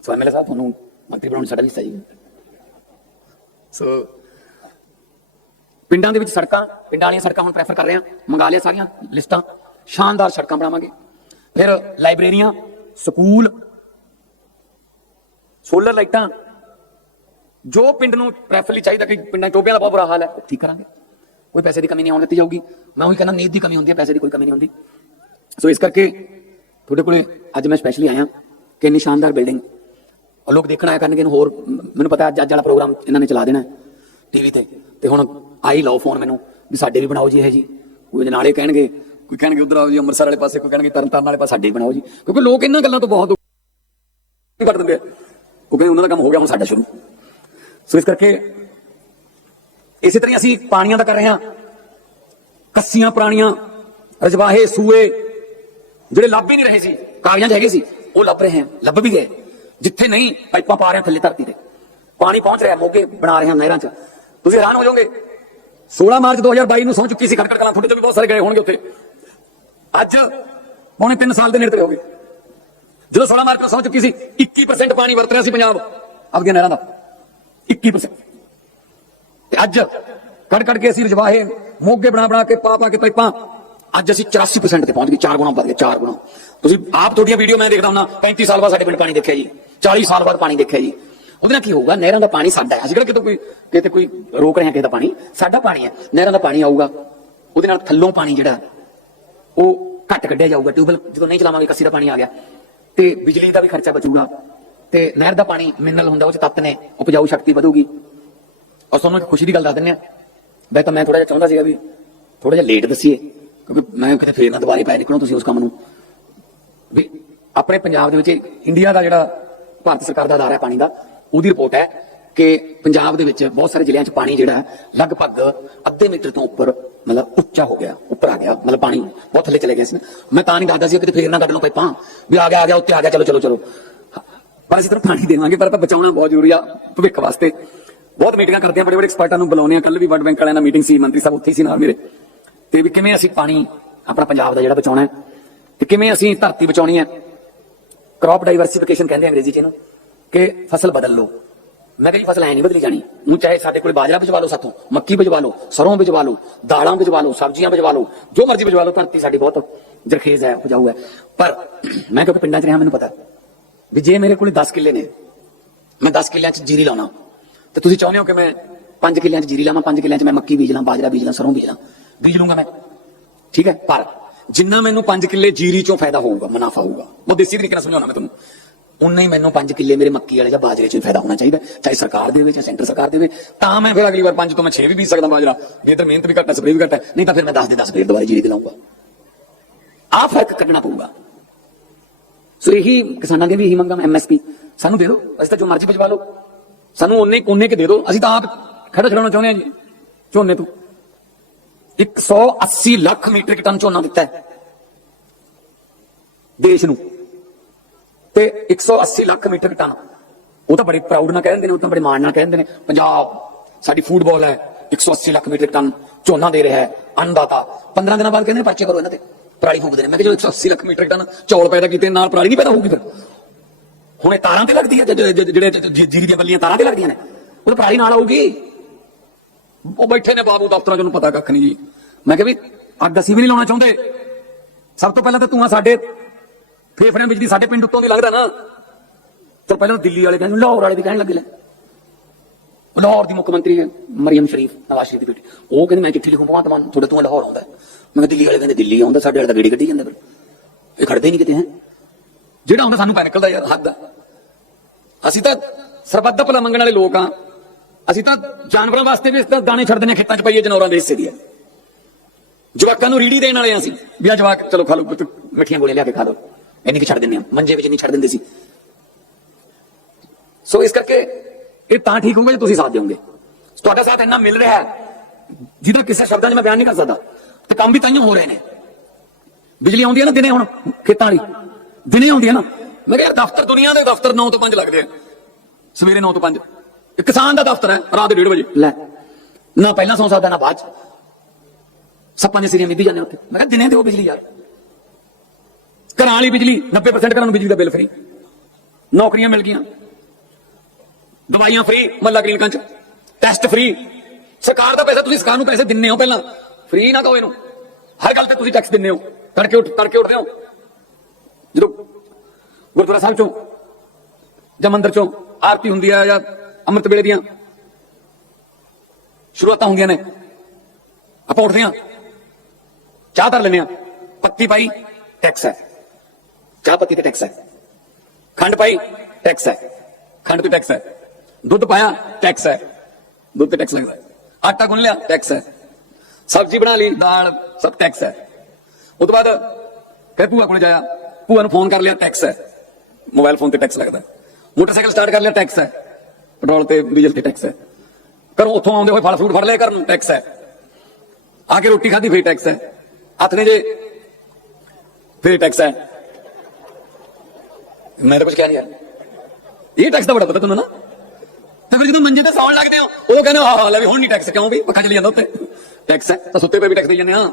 [SPEAKER 1] ਸੋ ਐਮਐਲਏ ਸਾਹਿਬ, ਤੁਹਾਨੂੰ ਮੰਤਰੀ ਬਣਾਉਣ ਸਾਡਾ ਵੀ ਹਿੱਸਾ ਜੀ। ਸੋ ਪਿੰਡਾਂ ਦੇ ਵਿੱਚ ਸੜਕਾਂ, ਪਿੰਡਾਂ ਵਾਲੀਆਂ ਸੜਕਾਂ ਹੁਣ ਪ੍ਰੈਫਰ ਕਰ ਰਹੇ ਹਾਂ, ਮੰਗਾ ਲਿਆ ਸਾਰੀਆਂ ਲਿਸਟਾਂ, ਸ਼ਾਨਦਾਰ ਸੜਕਾਂ ਬਣਾਵਾਂਗੇ। ਫਿਰ ਲਾਇਬ੍ਰੇਰੀਆਂ, ਸਕੂਲ ਸੋਲਰ ਲਾਈਟਾਂ, ਜੋ ਪਿੰਡ ਨੂੰ ਪ੍ਰੈਫਰਲੀ ਚਾਹੀਦਾ ਕਿ ਪਿੰਡਾਂ 'ਚ ਟੋਬਿਆਂ ਦਾ ਬਹੁਤ ਬੁਰਾ ਹਾਲ ਹੈ ਠੀਕ ਕਰਾਂਗੇ। ਕੋਈ ਪੈਸੇ ਦੀ ਕਮੀ ਨਹੀਂ ਆਉਣ ਦਿੱਤੀ ਜਾਊਗੀ। ਮੈਂ ਉਹੀ ਕਹਿੰਦਾ ਨੀਤ ਦੀ ਕਮੀ ਹੁੰਦੀ ਹੈ, ਪੈਸੇ ਦੀ ਕੋਈ ਕਮੀ ਨਹੀਂ ਹੁੰਦੀ। ਸੋ ਇਸ ਕਰਕੇ ਤੁਹਾਡੇ ਕੋਲੇ ਅੱਜ ਮੈਂ ਸਪੈਸ਼ਲੀ ਆਇਆ ਕਿ ਇੰਨੀ ਸ਼ਾਨਦਾਰ ਬਿਲਡਿੰਗ ਔਰ ਲੋਕ ਦੇਖਣ ਆਇਆ ਕਰਨਗੇ, ਇਹਨੂੰ ਹੋਰ, ਮੈਨੂੰ ਪਤਾ ਅੱਜ ਅੱਜ ਵਾਲਾ ਪ੍ਰੋਗਰਾਮ ਇਹਨਾਂ ਨੇ ਚਲਾ ਦੇਣਾ ਟੀਵੀ ਤੇ। ਤੇ ਹੁਣ ਆਈ ਲਓ ਫੋਨ ਮੈਨੂੰ ਵੀ ਸਾਡੇ ਵੀ ਬਣਾਓ ਜੀ ਇਹ ਜੀ। ਕੋਈ ਇਹਦੇ ਨਾਲੇ ਕਹਿਣਗੇ, ਕੋਈ ਕਹਿਣਗੇ ਉਧਰ ਆਓ ਜੀ, ਅੰਮ੍ਰਿਤਸਰ ਵਾਲੇ ਪਾਸੇ, ਕੋਈ ਕਹਿਣਗੇ ਤਰਨਤਾਰਨ ਵਾਲੇ ਪਾਸੇ, ਸਾਡੇ ਵੀ ਬਣਾਓ ਜੀ। ਕਿਉਂਕਿ ਲੋਕ ਇਹਨਾਂ ਗੱਲਾਂ ਤੋਂ ਬਹੁਤ ਕੱਟ ਦਿੰਦੇ ਆ। ਉਹ ਕਹਿੰਦੇ ਉਹਨਾਂ ਦਾ ਕੰਮ ਹੋ ਗਿਆ ਹੁਣ ਸਾਡਾ ਸ਼ੁਰੂ। ਸੋ ਇਸ ਕਰਕੇ ਇਸੇ ਤਰ੍ਹਾਂ ਹੀ ਅਸੀਂ ਪਾਣੀਆਂ ਦਾ ਕਰ ਰਹੇ ਹਾਂ। ਕੱਸੀਆਂ, ਪੁਰਾਣੀਆਂ, ਰਜਵਾਹੇ, ਸੂਏ, ਜਿਹੜੇ ਲੱਭ ਹੀ ਨਹੀਂ ਰਹੇ ਸੀ ਕਾਗਜ਼ਾਂ 'ਚ ਹੈਗੇ ਸੀ, ਉਹ ਲੱਭ ਰਹੇ ਹਨ ਲੱਭ ਵੀ ਗਏ। ਜਿੱਥੇ ਨਹੀਂ, ਪਾਈਪਾਂ ਪਾ ਰਹੇ ਥੱਲੇ ਧਰਤੀ ਤੇ। ਪਾਣੀ ਪਹੁੰਚ ਰਿਹਾ, ਮੋਗੇ ਬਣਾ ਰਹੇ ਆ ਨਹਿਰਾਂ 'ਚ। ਤੁਸੀਂ ਹੈਰਾਨ ਹੋ ਜਾਓਗੇ 16 ਮਾਰਚ 2022 ਨੂੰ ਸੌਂ ਚੁੱਕੀ ਸੀ ਖੜਕੜ ਕਲਾਂ ਤੁਹਾਡੇ ਤੋਂ ਵੀ ਬਹੁਤ ਸਾਰੇ ਗਏ ਹੋਣਗੇ ਉੱਥੇ। ਅੱਜ ਪੌਣੇ 3 ਸਾਲ ਦੇ ਨੇੜੇ ਤੇ ਹੋ ਗਏ। ਜਦੋਂ 16 ਮਾਰਚ ਨੂੰ ਸੌਂ ਚੁੱਕੀ ਸੀ 21% ਪਾਣੀ ਵਰਤ ਰਿਹਾ ਸੀ ਪੰਜਾਬ, ਆਪਦੀਆਂ ਨਹਿਰਾਂ ਦਾ। 21% ਤੇ ਅੱਜ ਕੜ ਕੜ ਕੇ ਅਸੀਂ ਰਜਵਾਹੇ, ਮੋਗੇ ਬਣਾ ਬਣਾ ਕੇ ਪਾ ਪਾ ਕੇ ਪਾਈਪਾਂ, ਅੱਜ ਅਸੀਂ 84% ਤੇ ਪਹੁੰਚ ਗਏ, ਚਾਰ ਗੁਣਾ ਵੱਧ ਗਏ, ਚਾਰ ਗੁਣਾ। ਤੁਸੀਂ ਆਪ ਤੁਹਾਡੀਆਂ ਵੀਡੀਓ ਮੈਂ ਦੇਖਦਾ ਹੁੰਦਾ 35 ਸਾਲ ਬਾਅਦ ਸਾਡੇ ਪਿੰਡ ਪਾਣੀ ਦੇਖਿਆ ਜੀ 40 ਸਾਲ ਬਾਅਦ ਪਾਣੀ ਦੇਖਿਆ ਜੀ। ਉਹਦੇ ਨਾਲ ਕੀ ਹੋਊਗਾ? ਨਹਿਰਾਂ ਦਾ ਪਾਣੀ ਸਾਡਾ ਹੈ। ਅਸੀਂ ਕਿਹੜਾ ਕਿਤੇ ਕੋਈ ਕਿਤੇ ਕੋਈ ਰੋਕ ਰਹੇ ਹਾਂ ਕਿਸੇ ਦਾ ਪਾਣੀ? ਸਾਡਾ ਪਾਣੀ ਹੈ। ਨਹਿਰਾਂ ਦਾ ਪਾਣੀ ਆਊਗਾ। ਉਹਦੇ ਨਾਲ ਥੱਲੋਂ ਪਾਣੀ ਜਿਹੜਾ ਉਹ ਘੱਟ ਕੱਢਿਆ ਜਾਊਗਾ। ਟਿਊਬਲ ਜਦੋਂ ਨਹੀਂ ਚਲਾਵਾਂਗੇ, ਕੱਸੀ ਦਾ ਪਾਣੀ ਆ ਗਿਆ। ਤੇ ਬਿਜਲੀ ਦਾ ਵੀ ਖਰਚਾ ਬਚੂਗਾ। ਤੇ ਨਹਿਰ ਦਾ ਪਾਣੀ ਮਿਨਰਲ ਹੁੰਦਾ, ਉਹ ਚ ਤੱਤ ਨੇ। ਉਪਜਾਊ ਸ਼ਕਤੀ ਵਧੂਗੀ। ਔਰ ਤੁਹਾਨੂੰ ਇੱਕ ਖੁਸ਼ੀ ਦੀ ਗੱਲ ਦੱਸ ਦਿੰਦੇ ਆ ਬਈ ਤਾਂ ਮੈਂ ਥੋੜਾ ਜਿਹਾ ਚਾਹੁੰਦਾ ਸੀਗਾ ਵੀ ਥੋੜਾ ਜਿਹਾ ਲੇਟ ਦੱਸੀਏ। ਕਿਉਂਕਿ ਮੈਂ ਕਿਤੇ ਫੇਰ ਨਾ ਦੁਬਾਰੇ ਪੈ ਨਿਕਲੋ ਤੁਸੀਂ ਉਸ ਕੰਮ ਨੂੰ। ਵੀ ਆਪਣੇ ਪੰਜਾਬ ਦੇ ਵਿੱਚ ਇੰਡੀਆ ਦਾ ਜਿਹੜਾ ਭਾਰਤ ਸਰਕਾਰ ਦਾ ਅਦਾਰਾ ਹੈ ਪਾਣੀ ਦਾ। ਉਹਦੀ ਰਿਪੋਰਟ ਹੈ ਕਿ ਪੰਜਾਬ ਦੇ ਵਿੱਚ ਬਹੁਤ ਸਾਰੇ ਜ਼ਿਲ੍ਹਿਆਂ 'ਚ ਪਾਣੀ ਜਿਹੜਾ ਲਗਭਗ ਅੱਧੇ ਮੀਟਰ ਤੋਂ ਉੱਪਰ ਮਤਲਬ ਉੱਚਾ ਹੋ ਗਿਆ, ਉੱਪਰ ਆ ਗਿਆ, ਮਤਲਬ ਪਾਣੀ ਬਹੁਤ ਥੱਲੇ ਚਲੇ ਗਿਆ ਸੀ ਮੈਂ ਤਾਂ ਨਹੀਂ ਦੱਸਦਾ ਸੀ ਕਿਤੇ ਫੇਰ ਨਾ ਕੱਢ ਲਓ ਪਾਈਪਾਂ ਵੀ ਆ ਗਿਆ ਆ ਗਿਆ, ਉੱਤੇ ਆ ਗਿਆ, ਚਲੋ ਚਲੋ ਚਲੋ। ਪਰ ਅਸੀਂ ਤਾਂ ਪਾਣੀ ਦੇਵਾਂਗੇ, ਪਰ ਤਾਂ ਬਚਾਉਣਾ ਬਹੁਤ ਜ਼ਰੂਰੀ ਆ ਭਵਿੱਖ ਵਾਸਤੇ। ਬਹੁਤ ਮੀਟਿੰਗਾਂ ਕਰਦੇ ਆ ਬੜੇ ਬੜੇ ਐਕਸਪਰਟਾਂ ਨੂੰ ਬੁਲਾਉਂਦੇ ਆ। ਕੱਲ ਵੀ ਵਰਲਡ ਬੈਂਕ ਵਾਲਿਆਂ ਨਾਲ ਮੀਟਿੰਗ ਸੀ, ਮੰਤਰੀ ਸਾਹਿਬ ਉੱਥੇ ਹੀ ਸੀ ਨਾਲ ਮੇਰੇ। ਤੇ ਵੀ ਕਿਵੇਂ ਅਸੀਂ ਪਾਣੀ ਆਪਣਾ ਪੰਜਾਬ ਦਾ ਜਿਹੜਾ ਬਚਾਉਣਾ ਹੈ, ਤੇ ਕਿਵੇਂ ਅਸੀਂ ਧਰਤੀ ਬਚਾਉਣੀ ਹੈ। ਕ੍ਰੌਪ ਡਾਈਵਰਸਿਫਿਕੇਸ਼ਨ ਕਹਿੰਦੇ ਅੰਗਰੇਜ਼ੀ ਚ ਇਹਨੂੰ। ਕਿ ਫਸਲ ਬਦਲ ਲਓ। ਮੈਂ ਕਿਹਾ ਜੀ, ਫਸਲ ਐ ਨਹੀਂ ਬਦਲੀ ਜਾਣੀ। ਉਹ ਚਾਹੇ ਸਾਡੇ ਕੋਲ ਬਾਜਰਾ ਭਿਜਵਾ ਲਓ ਸਾਥੋਂ ਮੱਕੀ ਭਿਜਵਾ ਲਓ, ਸਰੋਂ ਭਿਜਵਾ ਲਓ, ਦਾਲਾਂ ਭਿਜਵਾ ਲਓ, ਸਬਜ਼ੀਆਂ ਭਿਜਵਾ ਲਓ, ਜੋ ਮਰਜ਼ੀ ਭਿਜਵਾ ਲਓ, ਧਰਤੀ ਸਾਡੀ ਬਹੁਤ ਜਰਖੇਜ਼ ਹੈ, ਉਪਜਾਊ ਹੈ। ਪਰ ਮੈਂ ਕਿਉਂਕਿ ਪਿੰਡਾਂ 'ਚ ਰਿਹਾ, ਮੈਨੂੰ ਪਤਾ ਵੀ ਜੇ ਮੇਰੇ ਕੋਲ 10 ਕਿੱਲੇ ਨੇ, ਮੈਂ 10 ਕਿੱਲਿਆਂ 'ਚ ਜੀਰੀ ਲਾਉਣਾ। ਤੇ ਤੁਸੀਂ ਚਾਹੁੰਦੇ ਹੋ ਕਿ ਮੈਂ 5 ਕਿੱਲਿਆਂ 'ਚ ਜੀਰੀ ਲਾਵਾਂ 5 ਕਿੱਲਿਆਂ 'ਚ ਮੈਂ ਮੱਕੀ ਬੀਜ ਲਾਂ, ਬਾਜਰਾ ਬੀਜ ਲਾਂ, ਸਰੋਂ ਬੀਜ ਲਾਂ, ਬੀਜ ਲੂੰਗਾ ਮੈਂ। ਠੀਕ ਹੈ? ਪਰ ਜਿੰਨਾ ਮੈਨੂੰ 5 ਕਿੱਲੇ ਜੀਰੀ 'ਚੋਂ ਫਾਇਦਾ ਹੋਊਗਾ, ਮੁਨਾਫਾ ਹੋਊਗਾ। ਉਹ ਦੇਸੀ ਤਰੀਕੇ ਨਾਲ ਸਮਝਾਉਣਾ ਮੈਂ ਤੁਹਾਨੂੰ। ਉਨਾ ਹੀ ਮੈਨੂੰ 5 ਕਿੱਲੇ ਮੇਰੇ ਮੱਕੀ ਵਾਲੇ ਜਾਂ ਬਾਜਰੇ 'ਚ ਵੀ ਫਾਇਦਾ ਹੋਣਾ ਚਾਹੀਦਾ ਚਾਹੇ ਸਰਕਾਰ ਦੇਵੇ ਚਾਹੇ ਸੈਂਟਰ ਸਰਕਾਰ ਦੇਵੇ, ਤਾਂ ਮੈਂ ਫਿਰ ਅਗਲੀ ਵਾਰ 5 ਤੋਂ ਮੈਂ 6 ਵੀ ਬੀਜ ਸਕਦਾ ਬਾਜਰਾ। ਜੇ ਤਾਂ ਮਿਹਨਤ ਵੀ ਘੱਟ ਹੈ ਸਪਰੇ ਵੀ ਘੱਟ ਹੈ, ਨਹੀਂ ਤਾਂ ਫਿਰ ਮੈਂ 10 ਦੇ 10 ਫੇਰ ਦੁਬਾਰਾ ਜੀਰੀ ਦਿਲਾਉਂਗਾ ਆਹ ਫ਼ਰਕ ਕੱਢਣਾ ਪਊਗਾ। ਸੋ ਇਹੀ ਕਿਸਾਨਾਂ ਦੀਆਂ ਵੀ ਇਹੀ ਮੰਗਾਂ ਐਮਐਸਪੀ ਸਾਨੂੰ ਦੇ ਦਿਓ, ਅਸੀਂ ਤਾਂ ਜੋ ਮਰਜ਼ੀ ਭਜਵਾ ਲਓ। ਸਾਨੂੰ ਉਹਨੇ ਉਹਨੇ ਕੇ ਦੇ ਦਿਓ, ਅਸੀਂ ਤਾਂ ਆਪ ਖੜਾ ਛਡਾਉਣਾ ਚਾਹੁੰਦੇ ਹਾਂ ਜੀ, ਝੋਨੇ ਤੋਂ। 180 ਲੱਖ ਮੀਟ੍ਰਿਕ ਟਨ ਝੋਨਾ ਦਿੱਤਾ ਹੈ। ਦੇਸ਼ ਨੂੰ। ਤੇ 180 ਲੱਖ ਮੀਟਰ ਟਨ ਉਹ ਤਾਂ ਬੜੇ ਪ੍ਰਾਊਡ ਨਾਲ ਕਹਿੰਦੇ ਨੇ, ਉਹ ਤਾਂ ਬੜੇ ਮਾਣ ਨਾਲ ਕਹਿੰਦੇ ਨੇ। ਪੰਜਾਬ, ਸਾਡੀ ਫੂਟਬਾਲ ਹੈ 180 ਲੱਖ ਮੀਟ੍ਰਿਕ ਟਨ ਝੋਨਾ ਦੇ ਰਿਹਾ ਹੈ, ਅੰਨਦਾਤਾ। 15 ਦਿਨਾਂ ਬਾਅਦ ਕਹਿੰਦੇ ਨੇ ਪਰਚੇ ਕਰੋ ਇਹਨਾਂ ਤੇ। ਪਰਾਲੀ ਫੂਕਦੇ ਨੇ। ਮੈਂ ਕਿਹਾ ਜਦੋਂ 180 ਲੱਖ ਮੀਟ੍ਰਿਕ ਟਨ ਚੌਲ ਪੈਦਾ ਕੀਤੇ, ਨਾਲ ਪਰਾਲੀ ਨਹੀਂ ਪੈਦਾ ਹੋਊਗੀ ਫਿਰ? ਹੁਣ ਇਹ ਤਾਰਾਂ ਤੇ ਲੱਗਦੀ ਹੈ, ਜਿਹੜੇ ਜੀਰੀ ਦੀਆਂ ਬੱਲੀਆਂ ਤਾਰਾਂ ਤੇ ਲੱਗਦੀਆਂ ਨੇ। ਉਹ ਤਾਂ ਪਰਾਲੀ ਨਾਲ ਆਊਗੀ। ਉਹ ਬੈਠੇ ਨੇ ਬਾਬੂ, ਦਫ਼ਤਰਾਂ ਚ, ਉਹਨੂੰ ਪਤਾ ਕੱਖ ਨਹੀਂ ਜੀ। ਮੈਂ ਕਿਹਾ ਵੀ ਅੱਗ ਅਸੀਂ ਵੀ ਨਹੀਂ ਲਾਉਣਾ ਚਾਹੁੰਦੇ। ਸਭ ਤੋਂ ਪਹਿਲਾਂ ਤਾਂ ਤੂੰ ਸਾਡੇ ਫੇਫੜਿਆਂ ਵਿੱਚ ਦੀ ਸਾਡੇ ਪਿੰਡ ਉੱਤੋਂ ਦੀ ਲੱਗਦਾ ਨਾ। ਚਲ ਪਹਿਲਾਂ ਦਿੱਲੀ ਵਾਲੇ ਕਹਿੰਦੇ, ਲਾਹੌਰ ਵਾਲੇ ਵੀ ਕਹਿਣ ਲੱਗੇ ਲੈ। ਲਾਹੌਰ ਦੀ ਮੁੱਖ ਮੰਤਰੀ ਹੈ ਮਰੀਮ ਸ਼ਰੀਫ, ਨਵਾਜ਼ ਸ਼ਰੀਫ ਦੀ ਬੇਟੀ। ਉਹ ਕਹਿੰਦੇ, ਮੈਂ ਚਿੱਠੀ ਲਿਖੂ, ਭਗਵੰਤ ਮਾਨ, ਤੁਹਾਡੇ ਤੋਂ ਲਾਹੌਰ ਆਉਂਦਾ ਮੈਂ ਕਿਹਾ, ਦਿੱਲੀ ਵਾਲੇ ਕਹਿੰਦੇ, ਦਿੱਲੀ ਆਉਂਦਾ, ਸਾਡੇ ਵਾਲੇ ਤਾਂ ਗੇੜੀ ਗੱਡੀ ਜਾਂਦੇ ਫਿਰ। ਇਹ ਖੜਦੇ ਨਹੀਂ ਕਿਤੇ, ਹੈ? ਜਿਹੜਾ ਆਉਂਦਾ ਸਾਨੂੰ ਪੈ ਨਿਕਲਦਾ ਯਾਰ, ਹੱਦ ਆ। ਅਸੀਂ ਤਾਂ ਸਰਬੱਤ ਦਾ ਭਲਾ ਮੰਗਣ ਵਾਲੇ ਲੋਕ ਆ। ਅਸੀਂ ਤਾਂ ਜਾਨਵਰਾਂ ਵਾਸਤੇ ਵੀ ਇਸ ਤਰ੍ਹਾਂ ਦਾਣੇ ਛੱਡ ਦਿੰਦੇ ਹਾਂ ਖੇਤਾਂ 'ਚ ਪਈਏ ਜਨੌਰਾਂ ਦੇ ਹਿੱਸੇ ਦੀ ਹੈ ਜਵਾਕਾਂ ਨੂੰ ਰੀੜੀ ਦੇਣ ਵਾਲੇ ਆ ਅਸੀਂ। ਵੀ ਆ ਜਵਾਕ, ਚਲੋ ਖਾ ਲਓ ਮਿੱਠੀਆਂ ਗੋਲੀਆਂ ਲਿਆ ਕੇ ਖਾ ਲਓ। ਇੰਨੀ ਕਿ ਛੱਡ ਦਿੰਦੇ ਆ ਮੰਜੇ ਵਿੱਚ ਨਹੀਂ ਛੱਡ ਦਿੰਦੇ ਸੀ। ਸੋ ਇਸ ਕਰਕੇ ਇਹ ਤਾਂ ਠੀਕ ਹੋਊਗਾ ਜੇ ਤੁਸੀਂ ਸਾਥ ਦਿਓਗੇ। ਤੁਹਾਡਾ ਸਾਥ ਇੰਨਾ ਮਿਲ ਰਿਹਾ ਹੈ, ਜਿਹਦਾ ਕਿਸੇ ਸ਼ਬਦਾਂ 'ਚ ਮੈਂ ਬਿਆਨ ਨਹੀਂ ਕਰ ਸਕਦਾ। ਤੇ ਕੰਮ ਵੀ ਤਾਈਓ ਹੋ ਰਹੇ ਨੇ। ਬਿਜਲੀ ਆਉਂਦੀ ਹੈ ਨਾ ਦਿਨੇ ਹੁਣ, ਖੇਤਾਂ ਵਾਲੀ ਦਿਨੇ ਆਉਂਦੀ ਹੈ ਨਾ। ਮੈਂ ਕਿਹਾ ਯਾਰ ਦਫ਼ਤਰ ਦੁਨੀਆ ਦੇ ਦਫ਼ਤਰ 9 ਤੋਂ 5 ਲੱਗਦੇ ਆ। ਸਵੇਰੇ 9 ਤੋਂ 5 ਇਹ ਕਿਸਾਨ ਦਾ ਦਫ਼ਤਰ ਹੈ, ਰਾਤ ਦੇ 1:30 ਵਜੇ। ਲੈ, ਨਾ ਪਹਿਲਾਂ ਸੌਂ ਸਕਦਾ, ਨਾ ਬਾਅਦ ਚ। ਸੱਪਾਂ ਦੇ ਸਿਰੀਆਂ ਮਿੱਧੀ ਜਾਂਦੇ ਉੱਥੇ। ਮੈਂ ਕਿਹਾ ਦਿਨੇ ਦਿਓ ਬਿਜਲੀ ਯਾਰ। ਘਰਾਂ ਵਾਲੀ ਬਿਜਲੀ 90% ਘਰਾਂ ਨੂੰ ਬਿਜਲੀ ਦਾ ਬਿੱਲ ਫ੍ਰੀ ਨੌਕਰੀਆਂ ਮਿਲ ਗਈਆਂ। ਦਵਾਈਆਂ ਫ੍ਰੀ ਮੱਲਾ ਕਲੀਨਿਕਾਂ ਚ। ਟੈਸਟ ਫ੍ਰੀ ਸਰਕਾਰ ਦਾ ਪੈਸਾ ਤੁਸੀਂ ਸਰਕਾਰ ਨੂੰ ਪੈਸੇ ਦਿੰਨੇ ਹੋ ਪਹਿਲਾਂ। ਫ੍ਰੀ ਨਾ ਕਹੋ ਇਹਨੂੰ। ਹਰ ਗੱਲ ਤੇ ਤੁਸੀਂ ਟੈਕਸ ਦਿੰਨੇ ਹੋ। ਤੜਕੇ ਉੱਠ, ਤੜਕੇ ਉੱਠਦੇ ਹੋ। ਜਦੋਂ ਗੁਰਦੁਆਰਾ ਸਾਹਿਬ ਚੋਂ ਜਾਂ ਮੰਦਿਰ ਚੋਂ ਆਰਤੀ ਹੁੰਦੀ ਆ ਜਾਂ ਅੰਮ੍ਰਿਤ ਵੇਲੇ ਦੀਆਂ ਸ਼ੁਰੂਆਤਾਂ ਹੁੰਦੀਆਂ ਨੇ, ਆਪਾਂ ਉੱਠਦੇ ਆ ਚਾਹ ਧਰ ਲੈਂਦੇ ਆ ਪੱਤੀ ਪਾਈ ਟੈਕਸ ਹੈ। ਚਾਹ ਪੱਤੀ ਤੇ ਟੈਕਸ ਹੈ ਖੰਡ ਪਾਈ ਟੈਕਸ ਹੈ ਖੰਡ ਤੇ ਟੈਕਸ ਹੈ ਦੁੱਧ ਪਾਇਆ ਟੈਕਸ ਹੈ ਦੁੱਧ ਤੇ ਟੈਕਸ ਲੱਗਦਾ ਆਟਾ ਗੁੰਨ ਲਿਆ ਟੈਕਸ ਹੈ ਸਬਜ਼ੀ ਬਣਾ ਲਈ ਦਾਲ ਸਭ ਟੈਕਸ ਹੈ ਉਹ ਤੋਂ ਬਾਅਦ ਕਹੇ ਭੂਆ ਕੋਲ ਜਾਇਆ ਭੂਆ ਨੂੰ ਫੋਨ ਕਰ ਲਿਆ ਟੈਕਸ ਹੈ ਮੋਬਾਈਲ ਫੋਨ ਤੇ ਟੈਕਸ ਲੱਗਦਾ ਮੋਟਰਸਾਈਕਲ ਸਟਾਰਟ ਕਰ ਲਿਆ ਟੈਕਸ ਹੈ ਪੈਟਰੋਲ ਤੇ ਡੀਜ਼ਲ ਤੇ ਟੈਕਸ ਹੈ ਘਰੋਂ ਉੱਥੋਂ ਆਉਂਦੇ ਹੋਏ ਫਲ ਫਰੂਟ ਫੜ ਲਿਆ ਘਰ ਨੂੰ ਟੈਕਸ ਹੈ ਆ ਕੇ ਰੋਟੀ ਖਾਧੀ ਫੇਰ ਟੈਕਸ ਹੈ ਹੱਥ ਨੇ ਜੇ ਫੇਰ ਟੈਕਸ ਹੈ ਮੈਂ ਤਾਂ ਕੁਝ ਕਹਿ ਨਹੀਂ ਯਾਰ ਇਹ ਟੈਕਸ ਦਾ ਬੜਾ ਪਤਾ ਤੁਹਾਨੂੰ ਨਾ? ਤਾਂ ਫਿਰ ਜਦੋਂ ਮੰਜੇ ਤੇ ਸੌਣ ਲੱਗਦੇ ਹੋ ਉਹ ਕਹਿੰਦੇ ਹੋ, ਆਹ ਲੈ ਵੀ ਹੁਣ ਨਹੀਂ ਟੈਕਸ ਕਿਉਂ ਵੀ? ਪੱਖਾ ਚੱਲੀ ਜਾਂਦਾ ਉੱਤੇ। ਟੈਕਸ ਹੈ, ਤਾਂ ਸੁੱਤੇ ਪਏ ਵੀ ਟੈਕਸ ਦੇ ਜਾਂਦੇ ਆ।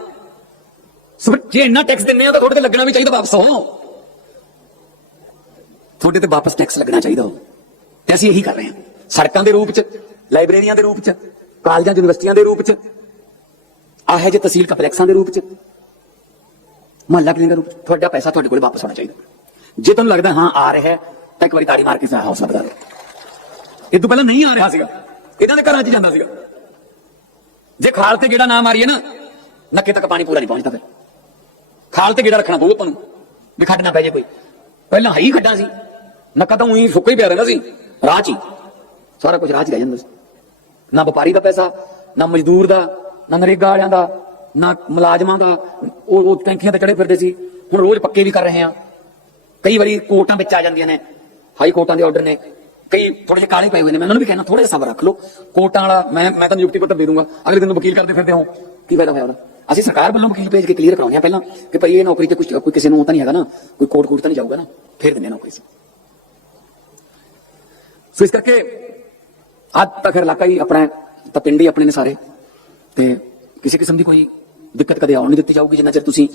[SPEAKER 1] ਸੋ ਜੇ ਇੰਨਾ ਟੈਕਸ ਦਿੰਦੇ ਆ ਤਾਂ ਤੁਹਾਡੇ ਤੇ ਲੱਗਣਾ ਵੀ ਚਾਹੀਦਾ ਵਾਪਸ ਹੋ। ਤੁਹਾਡੇ ਤੇ ਵਾਪਸ ਟੈਕਸ ਲੱਗਣਾ ਚਾਹੀਦਾ ਹੋ। ਤੇ ਅਸੀਂ ਇਹੀ ਕਰ ਰਹੇ ਹਾਂ। ਸੜਕਾਂ ਦੇ ਰੂਪ ਚ, ਲਾਇਬ੍ਰੇਰੀਆਂ ਦੇ ਰੂਪ ਚ, ਕਾਲਜਾਂ, ਯੂਨੀਵਰਸਿਟੀਆਂ ਦੇ ਰੂਪ ਚ, ਆਹ ਜੇ ਤਹਿਸੀਲ ਕੰਪਲੈਕਸਾਂ ਦੇ ਰੂਪ ਚ, ਮੁਹੱਲਾ ਕਲੀਨਿਕ ਦੇ ਰੂਪ ਚ, ਤੁਹਾਡਾ ਪੈਸਾ ਤੁਹਾਡੇ ਕੋਲ ਵਾਪਸ ਆਉਣਾ ਚਾਹੀਦਾ। ਜੇ ਤੁਹਾਨੂੰ ਲੱਗਦਾ ਹਾਂ ਆ ਰਿਹਾ ਹੈ, ਤਾਂ ਇੱਕ ਵਾਰੀ ਤਾੜੀ ਮਾਰ ਕੇ ਸਾਹ ਹੌਸਲਾ ਵਧਾ ਲਓ ਇਹ ਤੋਂ ਪਹਿਲਾਂ ਨਹੀਂ ਆ ਰਿਹਾ ਸੀਗਾ। ਇਹਨਾਂ ਦੇ ਘਰਾਂ 'ਚ ਜਾਂਦਾ ਸੀਗਾ। ਜੇ ਖਾਲ ਤੇ ਗੇੜਾ ਨਾ ਮਾਰੀਏ ਨਾ, ਨੱਕੇ ਤੱਕ ਪਾਣੀ ਪੂਰਾ ਨਹੀਂ ਪਹੁੰਚਦਾ ਫਿਰ। ਖਾਲ ਤੇ ਗੇੜਾ ਰੱਖਣਾ ਪਊ ਆਪਾਂ ਨੂੰ, ਵੀ ਖੱਡ ਨਾ ਪੈ ਜੇ ਕੋਈ। ਪਹਿਲਾਂ ਹੈ ਹੀ ਖੱਡਾਂ ਸੀ, ਨੱਕਾ ਤਾਂ ਉਹੀ ਸੁੱਕਾ ਹੀ ਪਿਆ ਰਹਿੰਦਾ ਸੀ, ਰਾਹ 'ਚ ਹੀ। ਸਾਰਾ ਕੁਝ ਰਾਹ 'ਚ ਰਹਿ ਜਾਂਦਾ ਸੀ। ਨਾ ਵਪਾਰੀ ਦਾ ਪੈਸਾ, ਨਾ ਮਜ਼ਦੂਰ ਦਾ, ਨਾ ਨਰੇਗਾ ਵਾਲਿਆਂ ਦਾ, ਨਾ ਮੁਲਾਜ਼ਮਾਂ ਦਾ। ਉਹ ਉਹ ਟੈਂਕੀਆਂ ਤੇ ਚੜੇ ਫਿਰਦੇ ਸੀ। ਹੁਣ ਰੋਜ਼ ਪੱਕੇ ਵੀ ਕਰ ਰਹੇ ਆ ਕਈ ਵਾਰੀ ਕੋਰਟਾਂ ਵਿੱਚ ਆ ਜਾਂਦੀਆਂ ਨੇ, ਹਾਈ ਕੋਰਟਾਂ ਦੇ ਆਰਡਰ ਨੇ, ਕਈ ਥੋੜੇ ਜਿਹੇ ਕਾਲੇ ਪਏ ਹੋਏ ਨੇ, ਮੈਂ ਉਹਨਾਂ ਨੂੰ ਵੀ ਕਹਿਣਾ ਥੋੜਾ ਜਿਹਾ ਸਬਰ ਰੱਖ ਲਓ। ਕੋਰਟਾਂ ਵਾਲਾ, ਮੈਂ ਮੈਂ ਤਾਂ ਨਿਯੁਕਤੀ ਪੱਤਰ ਦੇ ਦੂੰਗਾ, ਅਗਲੇ ਦਿਨ ਨੂੰ ਵਕੀਲ ਕਰਦੇ ਫਿਰਦੇ ਹੋ, ਕੀ ਫਾਇਦਾ ਹੋਇਆ ਉਹਦਾ? ਅਸੀਂ ਸਰਕਾਰ ਵੱਲੋਂ ਵਕੀਲ ਭੇਜ ਕੇ ਕਲੀਅਰ ਕਰਾਉਂਦੇ ਆ ਪਹਿਲਾਂ ਕਿ ਭਾਈ ਇਹ ਨੌਕਰੀ ਤੇ ਕੁਝ ਕੋਈ ਕਿਸੇ ਨੂੰ ਤਾਂ ਨਹੀਂ ਹੈਗਾ ਨਾ, ਕੋਈ ਕੋਰਟ ਕੋਰਟ ਤਾਂ ਨਹੀਂ ਜਾਊਗਾ ਨਾ, ਫੇਰ ਦਿੰਦੇ ਆ ਨੌਕਰੀ ਸੀ ਸੋ ਇਸ ਕਰਕੇ ਅੱਜ ਤੱਕ ਇਲਾਕਾ ਹੀ ਆਪਣਾ ਤਾਂ ਪਿੰਡ ਹੀ ਆਪਣੇ ਨੇ ਸਾਰੇ, ਤੇ ਕਿਸੇ ਕਿਸਮ ਦੀ ਕੋਈ ਦਿੱਕਤ ਕਦੇ ਆਉਣ ਨਹੀਂ ਦਿੱਤੀ ਜਾਊਗੀ, ਜਿੰਨਾ ਚਿਰ ਤੁਸੀਂ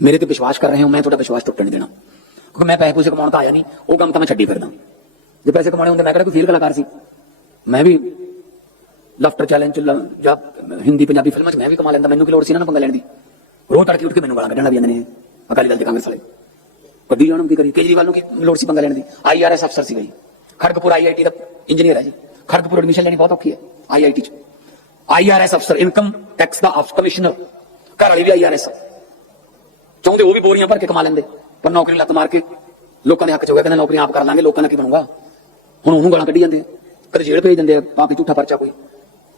[SPEAKER 1] ਮੇਰੇ ਤੇ ਵਿਸ਼ਵਾਸ ਕਰ ਰਹੇ ਹੋ, ਮੈਂ ਤੁਹਾਡਾ ਵਿਸ਼ਵਾਸ ਟੁੱਟਣ ਨਹੀਂ ਦੇਣਾ। ਕਿਉਂਕਿ ਮੈਂ ਪੈਸੇ ਪੂਸੇ ਕਮਾਉਣ ਤਾਂ ਆਇਆ ਨਹੀਂ, ਉਹ ਕੰਮ ਤਾਂ ਮੈਂ ਛੱਡੀ ਫਿਰਦਾ। ਜੇ ਪੈਸੇ ਕਮਾਉਣੇ ਹੁੰਦੇ, ਮੈਂ ਕਿਹੜਾ ਕੋਈ ਫੀਲ ਕਲਾਕਾਰ ਸੀ? ਮੈਂ ਵੀ ਲਫਟਰ ਚੈਲੰਜ ਜਾਂ ਹਿੰਦੀ, ਪੰਜਾਬੀ ਫਿਲਮਾਂ 'ਚ ਮੈਂ ਵੀ ਕਮਾ ਲੈਂਦਾ, ਮੈਨੂੰ ਕੀ ਲੋੜ ਸੀ ਇਹਨਾਂ ਨੂੰ ਪੰਗਾ ਲੈਣ ਦੀ? ਰੋਹ ਤੜਕੇ ਉੱਠ ਕੇ ਮੈਨੂੰ ਗਾਲਾਂ ਕੱਢਣ ਲੱਗ ਜਾਂਦੇ ਨੇ, ਅਕਾਲੀ ਦਲ ਦੇ ਕਾਂਗਰਸ ਵਾਲੇ। ਕੱਢੀ ਜਾਣ ਕੀ ਕਰੀ ਕੇਜਰੀਵਾਲ ਨੂੰ ਕੀ ਲੋੜ ਸੀ ਪੰਗਾ ਲੈਣ ਦੀ? ਆਈਆਰਐਸ ਅਫਸਰ ਸੀਗਾ ਜੀ ਖੜਗਪੁਰ ਆਈਆਈਟੀ ਦਾ ਇੰਜੀਨੀਅਰ ਹੈ ਜੀ। ਖੜਗਪੁਰ ਐਡਮਿਸ਼ਨ ਲੈਣੀ ਬਹੁਤ ਔਖੀ ਹੈ ਆਈਆਈਟੀ 'ਚ। ਆਈਆਰਐਸ ਅਫਸਰ ਇਨਕਮ ਟੈਕਸ ਦਾ ਆਫ ਕਮਿਸ਼ਨਰ ਘਰ ਵਾਲੀ ਵੀ ਆਈਆਰਐਸ ਚਾਹੁੰਦੇ ਉਹ ਵੀ ਬੋਰੀਆਂ ਭਰ ਕੇ ਕਮਾ ਲੈਂਦੇ। ਪਰ ਨੌਕਰੀ ਲੱਤ ਮਾਰ ਕੇ ਲੋਕਾਂ ਦੇ ਹੱਕ ਚ ਹੋ ਗਿਆ, ਕਹਿੰਦੇ ਨੌਕਰੀ ਆਪ ਕਰ ਲਾਂਗੇ, ਲੋਕਾਂ ਦਾ ਕੀ ਬਣੂਗਾ? ਹੁਣ ਉਹਨੂੰ ਗਾਲਾਂ ਕੱਢੀ ਜਾਂਦੇ ਕਦੇ ਜੇਲ੍ਹ ਭੇਜ ਦਿੰਦੇ ਆ ਪਾ ਝੂਠਾ ਪਰਚਾ ਕੋਈ।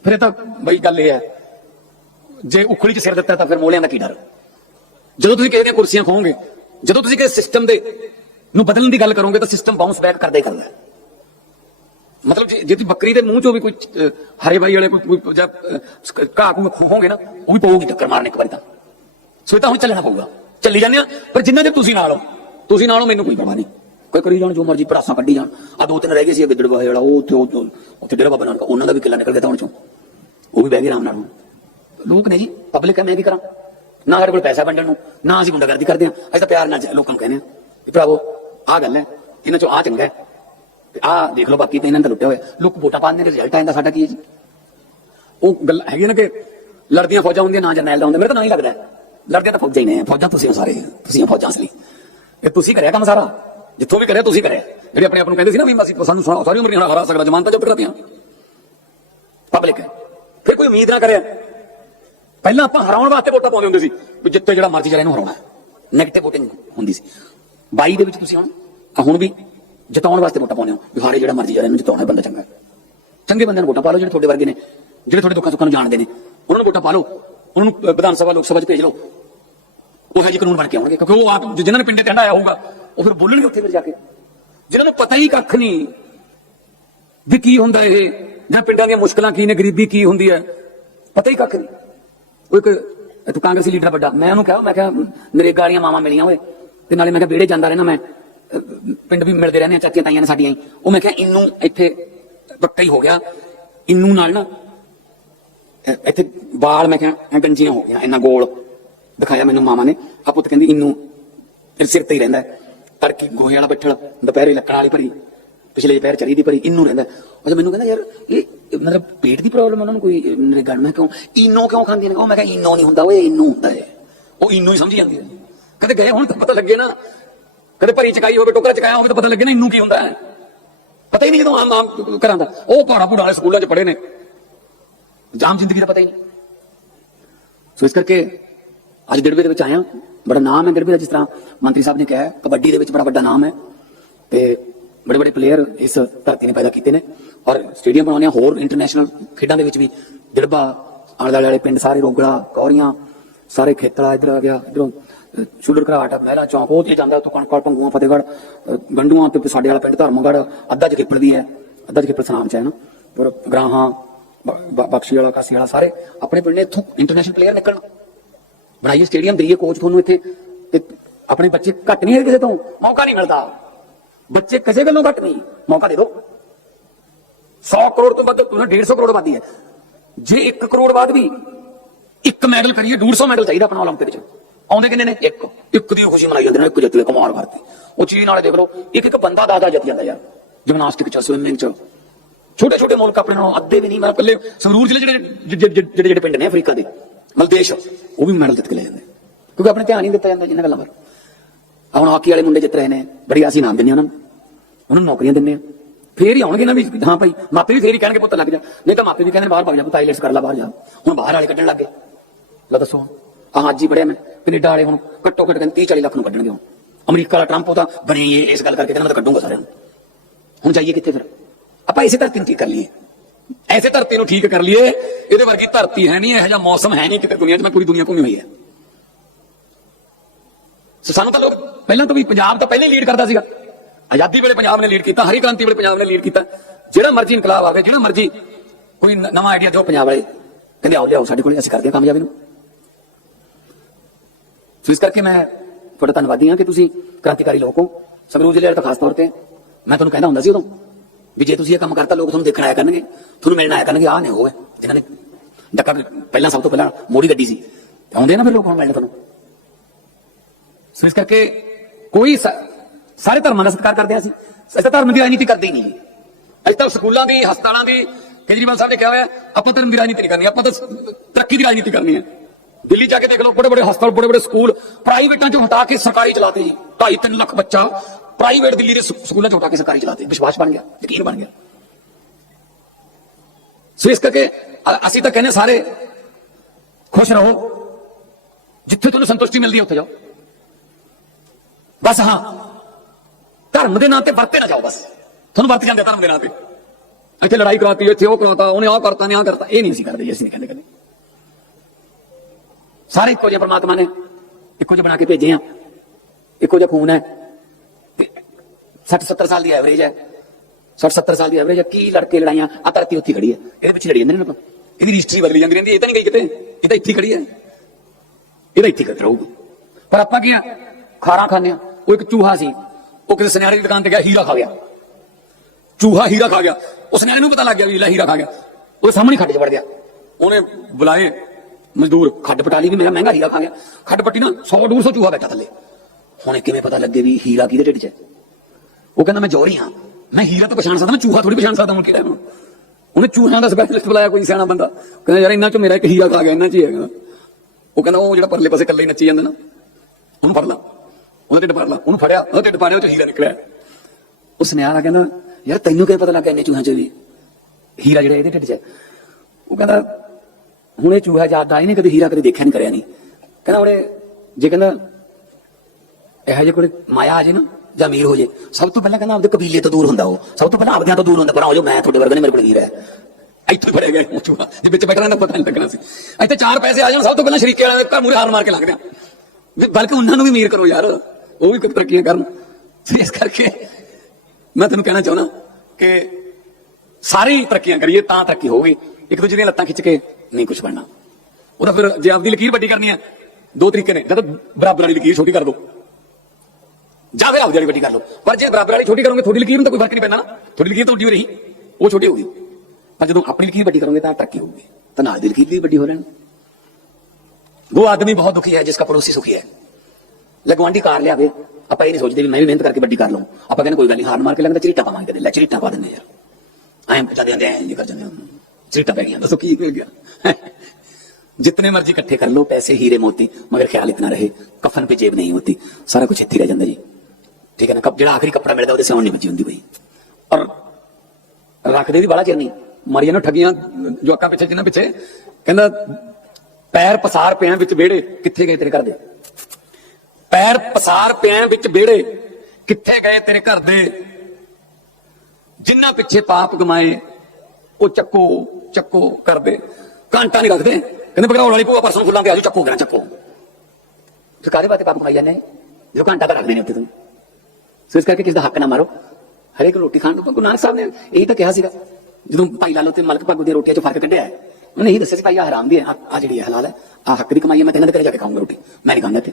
[SPEAKER 1] ਫਿਰ ਇਹ ਤਾਂ ਬਈ ਗੱਲ ਇਹ ਹੈ, ਜੇ ਉਖਲੀ 'ਚ ਸਿਰ ਦਿੱਤਾ ਤਾਂ ਫਿਰ ਮੋਲਿਆਂ ਦਾ ਕੀ ਡਰ? ਜਦੋਂ ਤੁਸੀਂ ਕਿਸੇ ਦੀਆਂ ਕੁਰਸੀਆਂ ਖੋਹੋਗੇ, ਜਦੋਂ ਤੁਸੀਂ ਕਿਸੇ ਸਿਸਟਮ ਦੇ ਨੂੰ ਬਦਲਣ ਦੀ ਗੱਲ ਕਰੋਗੇ ਤਾਂ ਸਿਸਟਮ ਬਾਉਂਸ ਬੈਕ ਕਰਦਾ ਹੀ ਕਰਦਾ ਮਤਲਬ ਜੇ ਜੇ ਤੁਸੀਂ ਬੱਕਰੀ ਦੇ ਮੂੰਹ ਚੋਂ ਵੀ ਕੋਈ ਹਰੇ ਬਾਈ ਵਾਲੇ ਕੋਈ ਜਾਂ ਘਾਹ ਕੋ ਖੋਹੋਗੇ ਨਾ, ਉਹ ਵੀ ਪਊਗੀ ਟੱਕਰ ਮਾਰਨ ਇੱਕ ਵਾਰੀ ਤਾਂ। ਸੋ ਇਹ ਤਾਂ ਹੁਣ ਚੱਲਣਾ ਪਊਗਾ। ਚੱਲੀ ਜਾਂਦੇ ਆ। ਪਰ ਜਿੰਨਾ ਚਿਰ ਤੁਸੀਂ ਨਾਲ ਹੋ, ਤੁਸੀਂ ਨਾਲ ਹੋ, ਮੈਨੂੰ ਕੋਈ ਪਰਵਾਹ ਨਹੀਂ। ਕੋਈ ਕਰੀ ਜਾਣ, ਜੋ ਮਰਜ਼ੀ ਪੜਾਸਾਂ ਕੱਢੀ ਜਾਣ। ਆ ਦੋ ਤਿੰਨ ਰਹਿ ਗਏ ਸੀ ਗਿੱਦੜ ਵਾਲੇ ਵਾਲਾ, ਉਹ ਉੱਥੇ ਉਹ- ਉੱਥੇ ਡੇਰਾ ਬਾਬਾ ਨਾਨਕ, ਉਹਨਾਂ ਦਾ ਵੀ ਕਿੱਲਾ ਨਿਕਲ ਗਿਆ ਤਾਂ ਹੁਣ ਚੋਂ। ਉਹ ਵੀ ਬਹਿ ਗਏ ਆਰਾਮ ਨਾਲ। ਲੋਕ ਨੇ ਜੀ ਪਬਲਿਕ ਹੈ, ਮੈਂ ਕੀ ਕਰਾਂ। ਨਾ ਸਾਡੇ ਕੋਲ ਪੈਸਾ ਵੰਡਣ ਨੂੰ, ਨਾ ਅਸੀਂ ਗੁੰਡਾਗਰਦੀ ਕਰਦੇ ਹਾਂ। ਅਸੀਂ ਤਾਂ ਪਿਆਰ ਨਾਲ ਲੋਕਾਂ ਨੂੰ ਕਹਿੰਦੇ ਹਾਂ ਵੀ ਭਰਾਵੋ, ਆਹ ਗੱਲ ਹੈ, ਇਹਨਾਂ ਚੋਂ ਆਹ ਚੰਗਾ ਹੈ। ਤੇ ਆਹ ਦੇਖ ਲਓ ਬਾਕੀ ਤਾਂ ਇਹਨਾਂ ਦਾ ਤਾਂ ਲੁੱਟਿਆ ਹੋਇਆ। ਲੋਕ ਵੋਟਾਂ ਪਾਉਂਦੇ ਨੇ ਰਿਜ਼ਲਟ ਆਇੰਦਾ ਸਾਡਾ ਕੀ ਹੈ ਜੀ? ਉਹ ਗੱਲ ਹੈਗੀ ਨਾ ਕਿ ਲੜਦੀਆਂ ਫੌਜਾਂ ਹੁੰਦੀਆਂ, ਨਾ ਜਰਨੈਲ ਦਾ ਹੁੰਦਾ। ਮੇਰੇ ਤਾਂ ਨਹੀਂ ਲੱਗਦਾ ਹੈ। ਤਾਂ ਫੌਜਾਂ ਹੀ ਨੇ, ਫੌਜਾਂ ਤੁਸੀਂ ਹੋ ਸਾਰੇ, ਤੁਸੀਂ ਹੋ ਫੌਜਾਂ ਅਸਲੀ। ਇਹ ਤੁਸੀਂ ਕਰਿਆ ਕੰਮ ਸਾਰਾ, ਜਿੱਥੋਂ ਵੀ ਕਰਿਆ ਤੁਸੀਂ ਕਰਿਆ। ਜਿਹੜੇ ਆਪਣੇ ਆਪ ਨੂੰ ਕਹਿੰਦੇ ਸੀ ਨਾ ਵੀ ਅਸੀਂ ਸਾਨੂੰ ਸਾ- ਸਾਰੀ ਉਮਰ ਨਹੀਂ ਹਰਾ ਸਕਦਾ ਜ਼ਮਾਨਤਾਂ ਜਬ ਕਰਤੀਆਂ ਪਬਲਿਕ ਫਿਰ ਕੋਈ ਉਮੀਦ ਨਾ ਕਰਿਆ ਪਹਿਲਾਂ ਆਪਾਂ ਹਰਾਉਣ ਵਾਸਤੇ ਵੋਟਾਂ ਪਾਉਂਦੇ ਹੁੰਦੇ ਸੀ, ਵੀ ਜਿੱਤੇ ਜਿਹੜਾ ਮਰਜ਼ੀ ਜਿਹੜਾ ਇਹਨੂੰ ਹਰਾਉਣਾ ਨੈਗੇਟਿਵ ਵੋਟਿੰਗ ਹੁੰਦੀ ਸੀ। 22 ਦੇ ਵਿੱਚ ਤੁਸੀਂ ਹੁਣ ਹੁਣ ਵੀ ਜਿਤਾਉਣ ਵਾਸਤੇ ਵੋਟਾਂ ਪਾਉਂਦੇ ਹੋ, ਵੀ ਹਾਰੇ ਜਿਹੜਾ ਮਰਜ਼ੀ ਜਿਹੜਾ ਇਹਨੂੰ ਜਿਤਾਉਣਾ ਬੰਦਾ ਚੰਗਾ। ਚੰਗੇ ਬੰਦਿਆਂ ਨੂੰ ਵੋਟਾਂ ਪਾ ਲਓ ਜਿਹੜੇ ਤੁਹਾਡੇ ਵਰਗੇ ਨੇ, ਜਿਹੜੇ ਤੁਹਾਡੇ ਦੁੱਖਾਂ ਸੁੱਖਾਂ ਨੂੰ ਜਾਣਦੇ ਨੇ। ਉਹਨਾਂ ਨੂੰ ਵੋਟਾਂ ਪਾ ਲਓ। ਉਹਨਾਂ ਨੂੰ ਵਿਧਾਨ ਸਭਾ, ਲੋਕ ਸਭਾ 'ਚ ਭੇਜ ਲਓ। ਉਹ ਹੈ ਜੀ ਕਾਨੂੰਨ ਬਣ ਕੇ ਆਉਣਗੇ, ਕਿਉਂਕਿ ਉਹ ਆਪ ਜਿਨ੍ਹਾਂ ਨੇ ਪਿੰਡੇ ਟੰਡਾ ਆਇਆ ਹੋਊਗਾ, ਉਹ ਫਿਰ ਬੋਲਣਗੇ ਉੱਥੇ ਫਿਰ ਜਾ ਕੇ। ਜਿਨ੍ਹਾਂ ਨੂੰ ਪਤਾ ਹੀ ਕੱਖ ਨਹੀਂ ਵੀ ਕੀ ਹੁੰਦਾ ਇਹ, ਜਾਂ ਪਿੰਡਾਂ ਦੀਆਂ ਮੁਸ਼ਕਲਾਂ ਕੀ ਨੇ, ਗਰੀਬੀ ਕੀ ਹੁੰਦੀ ਹੈ, ਪਤਾ ਹੀ ਕੱਖ ਨਹੀਂ। ਉਹ ਇੱਕ ਇੱਕ ਕਾਂਗਰਸੀ ਲੀਡਰ ਵੱਡਾ, ਮੈਂ ਉਹਨੂੰ ਕਿਹਾ, ਮੈਂ ਕਿਹਾ, ਨਰੇਗਾ ਵਾਲੀਆਂ ਮਾਵਾਂ ਮਿਲੀਆਂ ਓਏ, ਤੇ ਨਾਲੇ ਮੈਂ ਕਿਹਾ ਵਿਹੜੇ ਜਾਂਦਾ ਰਹਿਣਾ ਮੈਂ ਪਿੰਡ ਵੀ ਮਿਲਦੇ ਰਹਿੰਦੇ ਆ, ਚਾਚੀਆਂ ਤਾਈਆਂ ਨੇ ਸਾਡੀਆਂ ਹੀ। ਉਹ ਮੈਂ ਕਿਹਾ, ਇਹਨੂੰ ਇੱਥੇ ਪੱਕਾ ਹੀ ਹੋ ਗਿਆ। ਇਹਨੂੰ ਨਾਲ ਨਾ ਇੱਥੇ ਵਾਲ ਮੈਂ ਕਿਹਾ, ਐਂ ਗੰਜੀਆਂ ਹੋ ਗਈਆਂ, ਇੰਨਾ ਗੋਲ ਦਿਖਾਇਆ ਮੈਨੂੰ ਮਾਮਾ ਨੇ। ਆ ਪੁੱਤ ਕਹਿੰਦੀ ਇਹਨੂੰ ਸਿਰ ਤੇ ਹੀ ਰਹਿੰਦਾ ਤੜਕੀ ਗੋਹੇ ਵਾਲਾ ਬੱਠਲ, ਦੁਪਹਿਰੇ ਲੱਕੜਾਂ ਵਾਲੀ ਭਰੀ, ਪਿਛਲੇ ਦੁਪਹਿਰ ਚਰੀ ਦੀ ਭਰੀ ਇਹਨੂੰ ਰਹਿੰਦਾ ਉਹ ਮੈਨੂੰ ਕਹਿੰਦਾ, ਯਾਰ, ਇਹ ਮਤਲਬ ਪੇਟ ਦੀ ਪ੍ਰੋਬਲਮ ਉਹਨਾਂ ਨੂੰ ਕੋਈ, ਮੇਰੇ ਗੱਲ ਮੈਂ ਕਿਉਂ, ਇਨੋ ਕਿਉਂ ਖਾਂਦੀਆਂ ਨੇ? ਉਹ ਮੈਂ ਕਿਹਾ, ਇਨੋ ਨਹੀਂ ਹੁੰਦਾ, ਓਏ, ਇਨੋ ਹੁੰਦਾ ਹੈ। ਉਹ ਇਨੋ ਹੀ ਸਮਝੀ ਜਾਂਦੀ ਹੈ। ਕਦੇ ਗਏ ਹੁਣ ਤਾਂ ਪਤਾ ਲੱਗੇ ਨਾ। ਕਦੇ ਭਰੀ ਚਕਾਈ ਹੋਵੇ, ਟੋਕਰਾ ਚਕਾਇਆ ਹੋਵੇ ਤਾਂ ਪਤਾ ਲੱਗੇ ਨਾ ਇਨੂ ਕੀ ਹੁੰਦਾ ਹੈ। ਪਤਾ ਹੀ ਨਹੀਂ ਜਦੋਂ ਆਮ ਆਮ ਘਰਾਂ ਦਾ, ਉਹ ਪਹਾੜਾ ਪੂੜਾ ਵਾਲੇ ਸਕੂਲਾਂ 'ਚ ਪੜ੍ਹੇ ਨੇ। ਜਾਮ ਜ਼ਿੰਦਗੀ ਦਾ ਪਤਾ ਹੀ ਨਹੀਂ ਸੋ ਇਸ ਕਰਕੇ ਅੱਜ ਦਿੜਵੇ ਦੇ ਵਿੱਚ ਆਇਆ ਬੜਾ ਨਾਮ ਹੈ ਦਿੜਵੇ ਦਾ ਜਿਸ ਤਰ੍ਹਾਂ ਮੰਤਰੀ ਸਾਹਿਬ ਨੇ ਕਿਹਾ ਕਬੱਡੀ ਦੇ ਵਿੱਚ ਬੜਾ ਵੱਡਾ ਨਾਮ ਹੈ ਤੇ ਬੜੇ ਬੜੇ ਪਲੇਅਰ ਇਸ ਧਰਤੀ ਨੇ ਪੈਦਾ ਕੀਤੇ ਨੇ ਔਰ ਸਟੇਡੀਅਮ ਬਣਾਉਣੇ ਆ ਹੋਰ ਇੰਟਰਨੈਸ਼ਨਲ ਖੇਡਾਂ ਦੇ ਵਿੱਚ ਵੀ ਦਿੜਬਾ ਆਲੇ ਦੁਆਲੇ ਵਾਲੇ ਪਿੰਡ ਸਾਰੇ ਰੋਗੜਾ ਕੌਰੀਆਂ ਸਾਰੇ ਖੇਤਰਾ ਇਧਰ ਆ ਗਿਆ ਇਧਰੋਂ ਸ਼ੂਡਰ ਘਰਾਟ ਮਹਿਲਾ ਚੌਂਕ ਉਹ ਤੇ ਜਾਂਦਾ ਉੱਥੋਂ ਕਣਕੜ ਪੰਗੂਆਂ ਫਤਿਹਗੜ੍ਹ ਅ, ਗੰਡੂਆਂ ਤੇ ਸਾਡੇ ਵਾਲਾ ਪਿੰਡ ਧਰਮਗੜ੍ਹ ਅੱਧਾ ਜਖੇਪੜ ਦੀ ਹੈ ਅੱਧਾ ਜਖੇਪੜ ਸਨਾਮ ਚ ਹੈ ਨਾ ਪਰ ਗਰਾਹਾਂ ਬਖਸ਼ੀ ਵਾਲਾ ਕਾਸੀ ਵਾਲਾ ਸਾਰੇ ਆਪਣੇ ਪਿੰਡ ਨੇ ਇੱਥੋਂ ਇੰਟਰਨੈਸ਼ਨਲ ਪਲੇਅਰ ਨਿਕਲਣ ਬਣਾਈਏ ਸਟੇਡੀਅਮ ਦਈਏ ਕੋਚ ਤੁਹਾਨੂੰ ਇੱਥੇ ਤੇ ਆਪਣੇ ਬੱਚੇ ਘੱਟ ਨਹੀਂ ਹੈ ਕਿਸੇ ਤੋਂ ਮੌਕਾ ਨਹੀਂ ਮਿਲਦਾ ਬੱਚੇ ਕਿਸੇ ਗੱਲੋਂ ਘੱਟ ਨਹੀਂ ਮੌਕਾ ਦੇ ਦਿਓ 100 ਕਰੋੜ ਤੋਂ ਵੱਧ ਤੁਸੀਂ 150 ਕਰੋੜ ਆਬਾਦੀ ਹੈ ਜੇ 1 ਕਰੋੜ ਬਾਅਦ ਵੀ ਇੱਕ ਮੈਡਲ ਕਰੀਏ 150 ਮੈਡਲ ਚਾਹੀਦਾ ਆਪਣਾ 올림픽 ਵਿੱਚ ਆਉਂਦੇ ਕਿੰਨੇ ਨੇ ਇੱਕ ਇੱਕ ਦੀ ਖੁਸ਼ੀ ਮਨਾਈ ਜਾਂਦੇ ਨੇ ਇੱਕ ਜਿੱਤੇ ਕਮਾਲ ਕਰਤੇ ਉਹ ਚੀਜ਼ ਨਾਲੇ ਦੇਖ ਲਓ ਇੱਕ ਇੱਕ ਬੰਦਾ ਦਾਦਾ ਜਿੱਤ ਜਾਂਦਾ ਯਾਰ ਜਿਮਨਾਸਟਿਕ ਚ ਸਵਿਮਿੰਗ ਚ ਛੋਟੇ ਛੋਟੇ ਮੁਲਕ ਆਪਣੇ ਨਾਲੋਂ ਅੱਧੇ ਵੀ ਨਹੀਂ ਮਤਲਬ ਕੱਲੇ ਸੰਗਰੂਰ ਜ਼ਿਲ੍ਹੇ ਜਿਹੜੇ ਜਿਹੜੇ ਜਿਹੜੇ ਪਿੰਡ ਨੇ ਅਫਰੀਕਾ ਦੇ, ਮਲਦੇਸ਼, ਉਹ ਵੀ ਮੈਡਲ ਜਿੱਤ ਕੇ ਲੈ ਜਾਂਦੇ। ਕਿਉਂਕਿ ਆਪਣੇ ਧਿਆਨ ਨਹੀਂ ਦਿੱਤਾ ਜਾਂਦਾ ਜਿੰਨਾਂ ਗੱਲਾਂ ਪਰ ਹੁਣ ਹਾਕੀ ਵਾਲੇ ਮੁੰਡੇ ਜਿੱਤ ਰਹੇ ਨੇ, ਬੜੀ ਅਸੀਂ ਨਾਮ ਦਿੰਦੇ ਉਹਨਾਂ ਨੂੰ। ਉਹਨਾਂ ਨੂੰ ਨੌਕਰੀਆਂ ਦਿੰਦੇ ਆ। ਫੇਰ ਹੀ ਆਉਣਗੇ ਨਾ ਵੀ, ਹਾਂ ਭਾਈ, ਮਾਪੇ ਵੀ ਫੇਰ ਹੀ ਕਹਿਣਗੇ, ਪੁੱਤ ਲੱਗ ਜਾ। ਨਹੀਂ ਤਾਂ ਮਾਪੇ ਵੀ ਕਹਿੰਦੇ ਬਾਹਰ ਭੱਜ ਜਾ, ਪੁੱਤ ਆਈਲੈਟਸ ਕਰ ਲੈ, ਬਾਹਰ ਜਾ। ਹੁਣ ਬਾਹਰ ਵਾਲੇ ਕੱਢਣ ਲੱਗੇ ਲੈ ਦੱਸੋ ਆਹ ਅੱਜ ਹੀ ਪੜਿਆ ਮੈਂ। ਕੈਨੇਡਾ ਵਾਲੇ ਹੁਣ ਘੱਟੋ ਘੱਟ ਕਹਿੰਦੇ 30 40 ਲੱਖ ਨੂੰ ਕੱਢਣਗੇ ਹੁਣ। ਅਮਰੀਕਾ ਵਾਲਾ ਟਰੰਪ, ਉਹ ਤਾਂ ਬਣੇ ਇਸ ਗੱਲ ਕਰਕੇ ਕਹਿੰਦਾ ਮੈਂ ਤਾਂ ਕੱਢੂੰਗਾ ਸਾਰਿਆਂ ਨੂੰ। ਹੁਣ ਜਾਈਏ ਕਿੱਥੇ ਫਿਰ? ਆਪਾਂ ਇਸੇ ਧਰਤੀ ਨੂੰ ਠੀਕ ਕਰ ਲਈਏ। ਐਸੇ ਧਰਤੀ ਨੂੰ ਠੀਕ ਕਰ ਲਈਏ, ਇਹਦੇ ਵਰਗੀ ਧਰਤੀ ਹੈ ਨਹੀਂ, ਇਹੋ ਜਿਹਾ ਮੌਸਮ ਹੈ ਨਹੀਂ ਕਿਤੇ ਦੁਨੀਆ 'ਚ, ਮੈਂ ਪੂਰੀ ਦੁਨੀਆ ਘੁੰਮੀ ਹੋਈ ਹੈ। ਸੋ ਸਾਨੂੰ ਤਾਂ ਲੋਕ ਪਹਿਲਾਂ ਤੋਂ ਵੀ ਪੰਜਾਬ ਤਾਂ ਪਹਿਲਾਂ ਹੀ ਲੀਡ ਕਰਦਾ ਸੀਗਾ। ਆਜ਼ਾਦੀ ਵੇਲੇ ਪੰਜਾਬ ਨੇ ਲੀਡ ਕੀਤਾ ਹਰੀ ਕ੍ਰਾਂਤੀ ਵੇਲੇ ਪੰਜਾਬ ਨੇ ਲੀਡ ਕੀਤਾ। ਜਿਹੜਾ ਮਰਜ਼ੀ ਇਨਕਲਾਬ ਆਵੇ, ਜਿਹੜਾ ਮਰਜ਼ੀ ਕੋਈ ਨਵਾਂ ਆਈਡੀਆ ਦਿਓ ਪੰਜਾਬ ਵਾਲੇ ਕਹਿੰਦੇ ਆਓ ਲਿਆਓ ਸਾਡੇ ਕੋਲ ਅਸੀਂ ਕਰਦੇ ਹਾਂ ਕਾਮਯਾਬੀ ਨੂੰ। ਸੋ ਇਸ ਕਰਕੇ ਮੈਂ ਤੁਹਾਡਾ ਧੰਨਵਾਦੀ ਹਾਂ ਕਿ ਤੁਸੀਂ ਕ੍ਰਾਂਤੀਕਾਰੀ ਲੋਕ ਹੋ। ਸੰਗਰੂਰ ਜ਼ਿਲ੍ਹੇ ਵਾਲੇ ਤਾਂ ਖਾਸ ਤੌਰ ਤੇ ਮੈਂ ਤੁਹਾਨੂੰ ਕਹਿੰਦਾ ਹੁੰਦਾ ਸੀ ਉਦੋਂ ਵੀ ਜੇ ਤੁਸੀਂ ਇਹ ਕੰਮ ਕਰਤਾ, ਲੋਕ ਤੁਹਾਨੂੰ ਦੇਖਣ ਆਇਆ ਕਰਨਗੇ। ਤੁਹਾਨੂੰ ਮਿਲਣ ਆਇਆ ਕਰਨਗੇ, ਆਹ ਨੇ ਉਹ ਜਿਨ੍ਹਾਂ ਨੇ ਡੱਕਾ ਪਹਿਲਾਂ ਸਭ ਤੋਂ ਪਹਿਲਾਂ ਮੋੜੀ ਗੱਡੀ ਸੀ। ਆਉਂਦੇ ਨਾ ਫਿਰ ਲੋਕ ਹੁਣ ਮਿਲਣ ਤੁਹਾਨੂੰ। ਸੋ ਇਸ ਕਰਕੇ ਕੋਈ ਸਾਰੇ ਧਰਮਾਂ ਦਾ ਸਤਿਕਾਰ ਕਰਦੇ ਆ ਅਸੀਂ। ਅਸੀਂ ਧਰਮ ਦੀ ਰਾਜਨੀਤੀ ਕਰਦੇ ਹੀ ਨਹੀਂ ਜੀ। ਅਸੀਂ ਤਾਂ ਸਕੂਲਾਂ ਦੀ, ਹਸਪਤਾਲਾਂ ਦੀ, ਕੇਜਰੀਵਾਲ ਸਾਹਿਬ ਨੇ ਕਿਹਾ ਹੋਇਆ, ਆਪਾਂ ਧਰਮ ਦੀ ਰਾਜਨੀਤੀ ਨਹੀਂ ਕਰਨੀ, ਆਪਾਂ ਤਾਂ ਤਰੱਕੀ ਦੀ ਰਾਜਨੀਤੀ ਕਰਨੀ ਹੈ। ਦਿੱਲੀ ਜਾ ਕੇ ਦੇਖ ਲਓ ਬੜੇ ਬੜੇ ਹਸਪਤਾਲ ਬੜੇ ਬੜੇ ਸਕੂਲ, ਪ੍ਰਾਈਵੇਟਾਂ ਚੋਂ ਹਟਾ ਕੇ ਸਰਕਾਰੀ ਚਲਾਤੇ ਜੀ। 2.5 3 ਲੱਖ ਬੱਚਾ ਪ੍ਰਾਈਵੇਟ ਦਿੱਲੀ ਦੇ ਸਕੂਲਾਂ ਚੋਂ ਹਟਾ ਕੇ ਸਰਕਾਰੀ ਚਲਾਤੇ। ਵਿਸ਼ਵਾਸ ਬਣ ਗਿਆ, ਯਕੀਨ ਬਣ ਗਿਆ। ਸੋ ਇਸ ਕਰਕੇ ਅਸੀਂ ਤਾਂ ਕਹਿੰਦੇ ਸਾਰੇ ਖੁਸ਼ ਰਹੋ। ਜਿੱਥੇ ਤੁਹਾਨੂੰ ਸੰਤੁਸ਼ਟੀ ਮਿਲਦੀ ਹੈ, ਉੱਥੇ ਜਾਓ। ਬਸ ਹਾਂ, ਧਰਮ ਦੇ ਨਾਂ ਤੇ ਵਰਤੇ ਨਾ ਜਾਓ ਬਸ। ਤੁਹਾਨੂੰ ਵਰਤ ਜਾਂਦੇ ਧਰਮ ਦੇ ਨਾਂ ਤੇ। ਇੱਥੇ ਲੜਾਈ ਕਰਾਤੀ, ਇੱਥੇ ਉਹ ਕਰਾਤਾ, ਉਹਨੇ ਆਹ ਕਰਤਾ, ਨੇ ਆਹ ਕਰਤਾ। ਇਹ ਨਹੀਂ ਅਸੀਂ ਕਰਦੇ ਅਸੀਂ ਨਹੀਂ ਕਹਿੰਦੇ ਕਦੇ। ਸਾਰੇ ਇੱਕੋ ਜਿਹੇ ਪਰਮਾਤਮਾ ਨੇ। ਇੱਕੋ ਜਿਹੇ ਬਣਾ ਕੇ ਭੇਜੇ ਆ। ਇੱਕੋ ਜਿਹਾ ਖੂਨ ਹੈ। 60 70 ਸਾਲ ਦੀ ਐਵਰੇਜ ਹੈ। 60 70 ਸਾਲ ਦੀ ਐਵਰੇਜ ਹੈ। ਕੀ ਲੜਕੇ ਲੜਾਈਆਂ? ਆ ਧਰਤੀ ਉੱਥੇ ਖੜੀ ਹੈ। ਇਹਦੇ ਪਿੱਛੇ ਲੜੀ ਜਾਂਦੇ ਨੇ ਆਪਾਂ। ਇਹਦੀ ਰਜਿਸਟਰੀ ਬਦਲੀ ਜਾਂਦੀ ਰਹਿੰਦੀ ਇਹ ਤਾਂ ਨਹੀਂ ਗਈ ਕਿਤੇ। ਇਹ ਤਾਂ ਇੱਥੇ ਹੀ ਖੜੀ ਹੈ। ਇਹਦਾ ਇੱਥੇ ਕਰ ਰਹੂਗਾ। ਪਰ ਆਪਾਂ ਕੀ ਆ? ਖਾਰਾਂ ਖਾਂਦੇ ਆ। ਉਹ ਇੱਕ ਚੂਹਾ ਸੀ। ਉਹ ਕਿਸੇ ਸੁਨਿਆਰੇ ਦੀ ਦੁਕਾਨ ਤੇ ਗਿਆ, ਹੀਰਾ ਖਾ ਗਿਆ। ਚੂਹਾ ਹੀਰਾ ਖਾ ਗਿਆ। ਉਸ ਸੁਨਿਆਰੇ ਨੂੰ ਪਤਾ ਲੱਗ ਗਿਆ ਵੀ ਲੈ ਹੀਰਾ ਖਾ ਗਿਆ। ਉਹਦੇ ਸਾਹਮਣੇ ਖੱਡ 'ਚ ਵੜ ਗਿਆ। ਉਹਨੇ ਬੁਲਾਏ ਮਜ਼ਦੂਰ ਖੱਡ ਪਟਾਲੀ ਵੀ ਮੇਰਾ ਮਹਿੰਗਾ ਹੀਰਾ ਖਾ ਗਿਆ। ਖੱਡ ਪੱਟੀ ਨਾ 100 150 ਚੂਹਾ ਬੈਠਾ ਥੱਲੇ। ਹੁਣ ਕਿਵੇਂ ਪਤਾ ਲੱਗੇ ਵੀ ਹੀਰਾ ਕਿਹਦੇ ਢਿੱਡ 'ਚ ਹੈ? ਉਹ ਕਹਿੰਦਾ ਮੈਂ ਜੋਰੀ ਹਾਂ। ਮੈਂ ਹੀਰਾ ਤਾਂ ਪਛਾਣ ਸਕਦਾ, ਮੈਂ ਚੂਹਾ ਥੋੜੀ ਪਛਾਣ ਸਕਦਾ ਹੁਣ ਕਿਹੜਾ ਹੈ ਉਹਨੇ ਚੂਹਿਆਂ ਦਾ ਸਪੈਸ਼ਲਿਸਟ ਬੁਲਾਇਆ ਕੋਈ ਸਿਆਣਾ ਬੰਦਾ। ਕਹਿੰਦਾ ਯਾਰ ਇਹਨਾਂ 'ਚੋਂ ਮੇਰਾ ਇੱਕ ਹੀਰਾ ਖਾ ਗਿਆ, ਇਹਨਾਂ 'ਚ ਹੀ ਹੈਗਾ। ਉਹ ਕਹਿੰਦਾ ਉਹ ਜਿਹੜਾ ਪਰਲੇ ਪਾਸੇ ਇਕੱਲੇ ਨੱਚੀ ਜਾਂਦਾ ਨਾ, ਉਹਨੂੰ ਫੜ ਲਾ। ਉਹਦਾ ਢਿੱਡ ਫੜ ਲਾ, ਉਹਨੂੰ ਫੜਿਆ, ਉਹਦਾ ਢਿੱਡ ਪਾੜਿਆ ਉਹ 'ਚ ਹੀਰਾ ਨਿਕਲਿਆ। ਉਹ ਨੇ ਆਲਾ ਕਹਿੰਦਾ, ਯਾਰ ਤੈਨੂੰ ਕਿਵੇਂ ਪਤਾ ਲੱਗਾ ਇੰਨੇ ਚੂਹਿਆਂ 'ਚ ਵੀ? ਹੀਰਾ ਜਿਹੜਾ ਇਹਦੇ ਢਿੱਡ 'ਚ ਉਹ ਕਹਿੰਦਾ, ਹੁਣ ਇਹ ਚੂਹਾ ਯਾਦ ਆਈ ਕਦੇ ਹੀਰਾ ਕਦੇ ਦੇਖਿਆ ਨਹੀਂ ਕਰਿਆ ਨਹੀਂ ਕਹਿੰਦਾ, ਉਹਨੇ, ਜੇ ਕਹਿੰਦਾ, ਇਹੋ ਜਿਹੇ ਕੋਲੇ ਮਾਇਆ ਆ ਜੇ ਨਾ ਜਾਂ ਅਮੀਰ ਹੋ ਜੇ। ਸਭ ਤੋਂ ਪਹਿਲਾਂ ਕਹਿੰਦਾ ਆਪਦੇ ਕਬੀਲੇ ਤੋਂ ਦੂਰ ਹੁੰਦਾ ਉਹ। ਸਭ ਤੋਂ ਪਹਿਲਾਂ ਆਪਦਿਆਂ ਤੋਂ ਦੂਰ ਹੁੰਦਾ ਪਰ ਆਓ ਜੋ ਮੈਂ ਤੁਹਾਡੇ ਵਰਗਾ ਨਹੀਂ ਮੇਰੇ ਕੋਲ ਹੀਰਾ ਹੈ। ਇੱਥੇ ਫੜੇ ਗਏ ਗਿਆ ਜੇ ਵਿੱਚ ਬੈਠਣਾ ਨਾ ਪਤਾ ਨਹੀਂ ਲੱਗਣਾ ਸੀ। ਇੱਥੇ ਚਾਰ ਪੈਸੇ ਆ ਜਾਣ, ਸਭ ਤੋਂ ਪਹਿਲਾਂ ਸ਼ਰੀਕੇ ਵਾਲੇ ਦੇ ਘਰ ਮੂਰੇ ਹਾਰ ਮਾਰ ਕੇ ਲੱਗਦੇ ਆ ਵੀ ਬਲਕਿ ਉਹਨਾਂ ਨੂੰ ਵੀ ਅਮੀਰ ਕਰੋ ਯਾਰ। ਉਹ ਵੀ ਕੋਈ ਤਰੱਕੀਆਂ ਕਰਨ। ਇਸ ਕਰਕੇ ਮੈਂ ਤੈਨੂੰ ਕਹਿਣਾ ਚਾਹੁੰਦਾ ਕਿ ਸਾਰੀ ਤਰੱਕੀਆਂ ਕਰੀਏ ਤਾਂ ਤਰੱਕੀ ਹੋਊਗੀ। ਇੱਕ ਦੂਜੇ ਦੀਆਂ ਲੱਤਾਂ ਖਿੱਚ ਕੇ ਨਹੀਂ ਕੁਝ ਬਣਨਾ। ਉਹਦਾ ਫਿਰ ਜੇ ਆਪਦੀ ਲਕੀਰ ਵੱਡੀ ਕਰਨੀ ਹੈ, ਦੋ ਤਰੀਕੇ ਨੇ। ਜਾਂ ਤਾਂ ਬਰਾਬਰ ਵਾਲੀ ਲਕੀਰ ਛੋਟੀ ਕਰ ਦੋ। ਜਾਂ ਫਿਰ ਆਪਦੀ ਵਾਲੀ ਵੱਡੀ ਕਰ ਲਓ ਪਰ ਜੇ ਬਰਾਬਰ ਵਾਲੀ ਛੋਟੀ ਕਰੋਗੇ ਤੁਹਾਡੀ ਲਕੀਰ ਨੂੰ ਤਾਂ ਕੋਈ ਫਰਕ ਨਹੀਂ ਪੈਂਦਾ ਨਾ ਤੁਹਾਡੀ ਲਕੀਰ ਤਾਂ ਉੱਡੀ ਹੋ ਰਹੀ ਉਹ ਛੋਟੀ ਹੋਊਗੀ ਪਰ ਜਦੋਂ ਆਪਣੀ ਲਕੀਰ ਵੱਡੀ ਕਰੋਗੇ ਤਾਂ ਤਰੱਕੀ ਹੋਊਗੀ ਤਾਂ ਨਾਲ ਦੀ ਲਕੀਰ ਵੀ ਵੱਡੀ ਹੋ ਰਹਿਣ ਉਹ ਆਦਮੀ ਬਹੁਤ ਦੁਖੀ ਹੈ ਜਿਸਕਾ ਪੜੋਸੀ ਸੁਖੀ ਹੈ ਲਗਵਾਂਡੀ ਕਾਰ ਲਿਆਵੇ ਆਪਾਂ ਇਹ ਨਹੀਂ ਸੋਚਦੇ ਵੀ ਮੈਂ ਵੀ ਮਿਹਨਤ ਕਰਕੇ ਵੱਡੀ ਕਰ ਲਵਾਂ ਆਪਾਂ ਕਹਿੰਦੇ ਕੋਈ ਗੱਲ ਨਹੀਂ ਹਾਰ ਮਾਰ ਕੇ ਲੱਗਦਾ ਚਰੀਟਾ ਪਾਵਾਂਗੇ ਲੈ ਚਰੀਟਾ ਪਾ ਦਿੰਦੇ ਯਾਰ ਐਂ ਜਾਂਦੇ ਜਾਂਦੇ ਐਂ ਜੀ ਕਰ ਜਾਂਦੇ ਚਰੀਟਾ ਪੈ ਗਿਆ ਦੱਸੋ ਕੀ ਹੋ ਗਿਆ जितने मर्जी इकट्ठे कर लो पैसे हीरे मोती मगर ख्याल इतना रहे कफन पे जेब नहीं होती सारा कुछ इतने रह जाता जी ਠੀਕ ਹੈ ਨਾ? ਕੱਪ ਜਿਹੜਾ ਆਖਰੀ ਕੱਪੜਾ ਮਿਲਦਾ ਉਹਦੇ ਸਿਆਉਣ ਨਹੀਂ ਬੱਜੀ ਹੁੰਦੀ ਬਈ। ਔਰ ਰੱਖਦੇ ਵੀ ਬੜਾ ਚਿਰ ਨਹੀਂ। ਮਰੀਆਂ ਨੂੰ ਠੱਗੀਆਂ, ਜਵਾਕਾਂ ਪਿੱਛੇ ਜਿੰਨਾ ਪਿੱਛੇ ਕਹਿੰਦਾ, ਪੈਰ ਪਸਾਰ ਪਿਆਂ ਵਿੱਚ ਵਿਹੜੇ, ਕਿੱਥੇ ਗਏ ਤੇਰੇ ਘਰ ਦੇ? ਪੈਰ ਪਸਾਰ ਪਿਆਂ ਵਿੱਚ ਵਿਹੜੇ, ਕਿੱਥੇ ਗਏ ਤੇਰੇ ਘਰ ਦੇ? ਜਿੰਨਾ ਪਿੱਛੇ ਪਾਪ ਕਮਾਏ, ਉਹ ਚੱਕੋ ਚੱਕੋ ਕਰਦੇ ਘੰਟਾ ਨਹੀਂ ਰੱਖਦੇ। ਕਹਿੰਦੇ ਭਗਾਉਣ ਵਾਲੀ ਭੂਆ ਪਰਸੋਂ ਫੁੱਲਾਂ ਤੇ ਆਜੋ, ਚੱਕੋ ਕਰਾਂ ਚੱਕੋ। ਤੇ ਕਾਰੇ ਬਾਤੇ ਪਾਪ ਕਮਾਈ ਜਾਂਦੇ? ਜੋ ਘੰਟਾ ਤਾਂ ਰੱਖਦੇ ਨੇ ਉੱਤੇ ਤੁਸੀਂ ਸੋ ਇਸ ਕਰਕੇ ਕਿਸੇ ਦਾ ਹੱਕ ਨਾ ਮਾਰੋ? ਹਰੇਕ ਰੋਟੀ ਖਾਣ ਨੂੰ ਗੁਰੂ ਨਾਨਕ ਸਾਹਿਬ ਨੇ ਇਹੀ ਤਾਂ ਕਿਹਾ ਸੀਗਾ। ਜਦੋਂ ਭਾਈ ਲਾਲੋ ਤੇ ਮਲਕ ਭਾਗੋ ਦੀਆਂ ਰੋਟੀਆਂ 'ਚ ਫ਼ਰਕ ਕੱਢਿਆ ਹੈ, ਉਹਨੇ ਇਹੀ ਦੱਸਿਆ ਸੀ, ਭਾਈ ਆ ਹਰਾਮ ਦੀ ਹੈ ਆ ਜਿਹੜੀ ਹੈ ਹਲਾਲ ਹੈ ਆ ਹੱਕ ਦੀ ਕਮਾਈ ਹੈ, ਮੈਂ ਤੈਨਾਂ ਦੇ ਘਰੇ ਜਾ ਕੇ ਖਾਊਂਗਾ ਰੋਟੀ। ਮੈਂ ਨਹੀਂ ਖਾਂਦਾ ਤੇ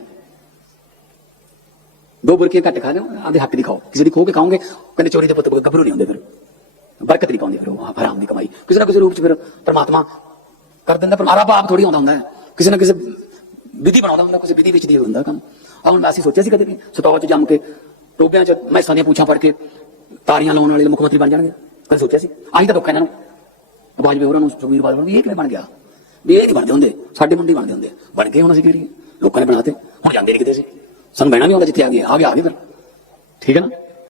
[SPEAKER 1] ਦੋ ਬੁਰਕੀਆਂ ਘੱਟ ਖਾ ਲਿਓ ਆਦੇ ਹੱਕ ਦੀ ਖਾਓ। ਕਿਸੇ ਦੀ ਖੋ ਕੇ ਖਾਓਗੇ ਕਹਿੰਦੇ ਚੋਰੀ ਦੇ ਪੁੱਤ ਗੱਭਰੂ ਨਹੀਂ ਹੁੰਦੇ ਫਿਰ। ਬਰਕਤ ਨਹੀਂ ਪਾਉਂਦੇ ਫਿਰ ਉਹ ਹਰਾਮ ਦੀ ਕਮਾਈ। ਕਿਸੇ ਨਾ ਕਿਸੇ ਰੂਪ ਚ ਫਿਰ ਪ੍ਰਮਾਤਮਾ ਕਰ ਦਿੰਦਾ, ਪਰ ਮਾਰਾ ਬਾਪ ਥੋੜੀ ਆਉਂਦਾ ਹੁੰਦਾ ਹੈ। ਕਿਸੇ ਨਾ ਕਿਸੇ ਵਿਧੀ ਬਣਾਉਂਦਾ ਹੁੰਦਾ, ਕਿਸੇ ਵਿਧੀ ਵਿੱਚ ਦੀ ਹੁੰਦਾ ਕੰਮ। ਆ ਹੁਣ ਅਸੀਂ ਸੋਚਿਆ ਸੀ ਕਦੇ ਵੀ ਸਤੌਜ ਚ ਜੰਮ ਕੇ ਟੋਬਿਆਂ ਚ ਮੈਸਾਂ ਦੀਆਂ ਪੂਛਾਂ ਫੜ ਕੇ ਤਾਰੀਆਂ ਲਾਉਣ ਵਾਲੇ ਮੁੱਖ ਮੰਤਰੀ ਬਣ ਜਾਣਗੇ। ਕਦੇ ਸੋਚਿਆ ਸੀ। ਆਹੀ ਤਾਂ ਦੁੱਖ ਹੈ ਇਹਨਾਂ ਨੂੰ। ਬਾਜਵੇ ਹੋਰਾਂ ਨੂੰ ਸੁਖਬੀਰ ਬਾਦਲ ਨੂੰ ਵੀ ਇਹ ਕਿਵੇਂ ਬਣ ਗਿਆ? ਵੀ ਇਹ ਨਹੀਂ ਬਣਦੇ ਹੁੰਦੇ। ਸਾਡੇ ਮੁੰਡੇ ਬਣਦੇ ਹੁੰਦੇ। ਬਣ ਗਏ ਹੁਣ ਅਸੀਂ ਕੀ ਕਰੀਏ ਲੋਕਾਂ ਨੇ ਬਣਾਤੇ। ਹੁਣ ਜਾਂਦੇ ਨਹੀਂ ਕਿਤੇ ਸੀ ਸਾਨੂੰ ਬਹਿਣਾ ਵੀ ਆਉਂਦਾ ਜਿੱਥੇ ਆ ਗਏ। ਆ ਵੀ ਆ ਗਏ ਫਿਰ। ਠੀਕ ਹੈ ਨਾ?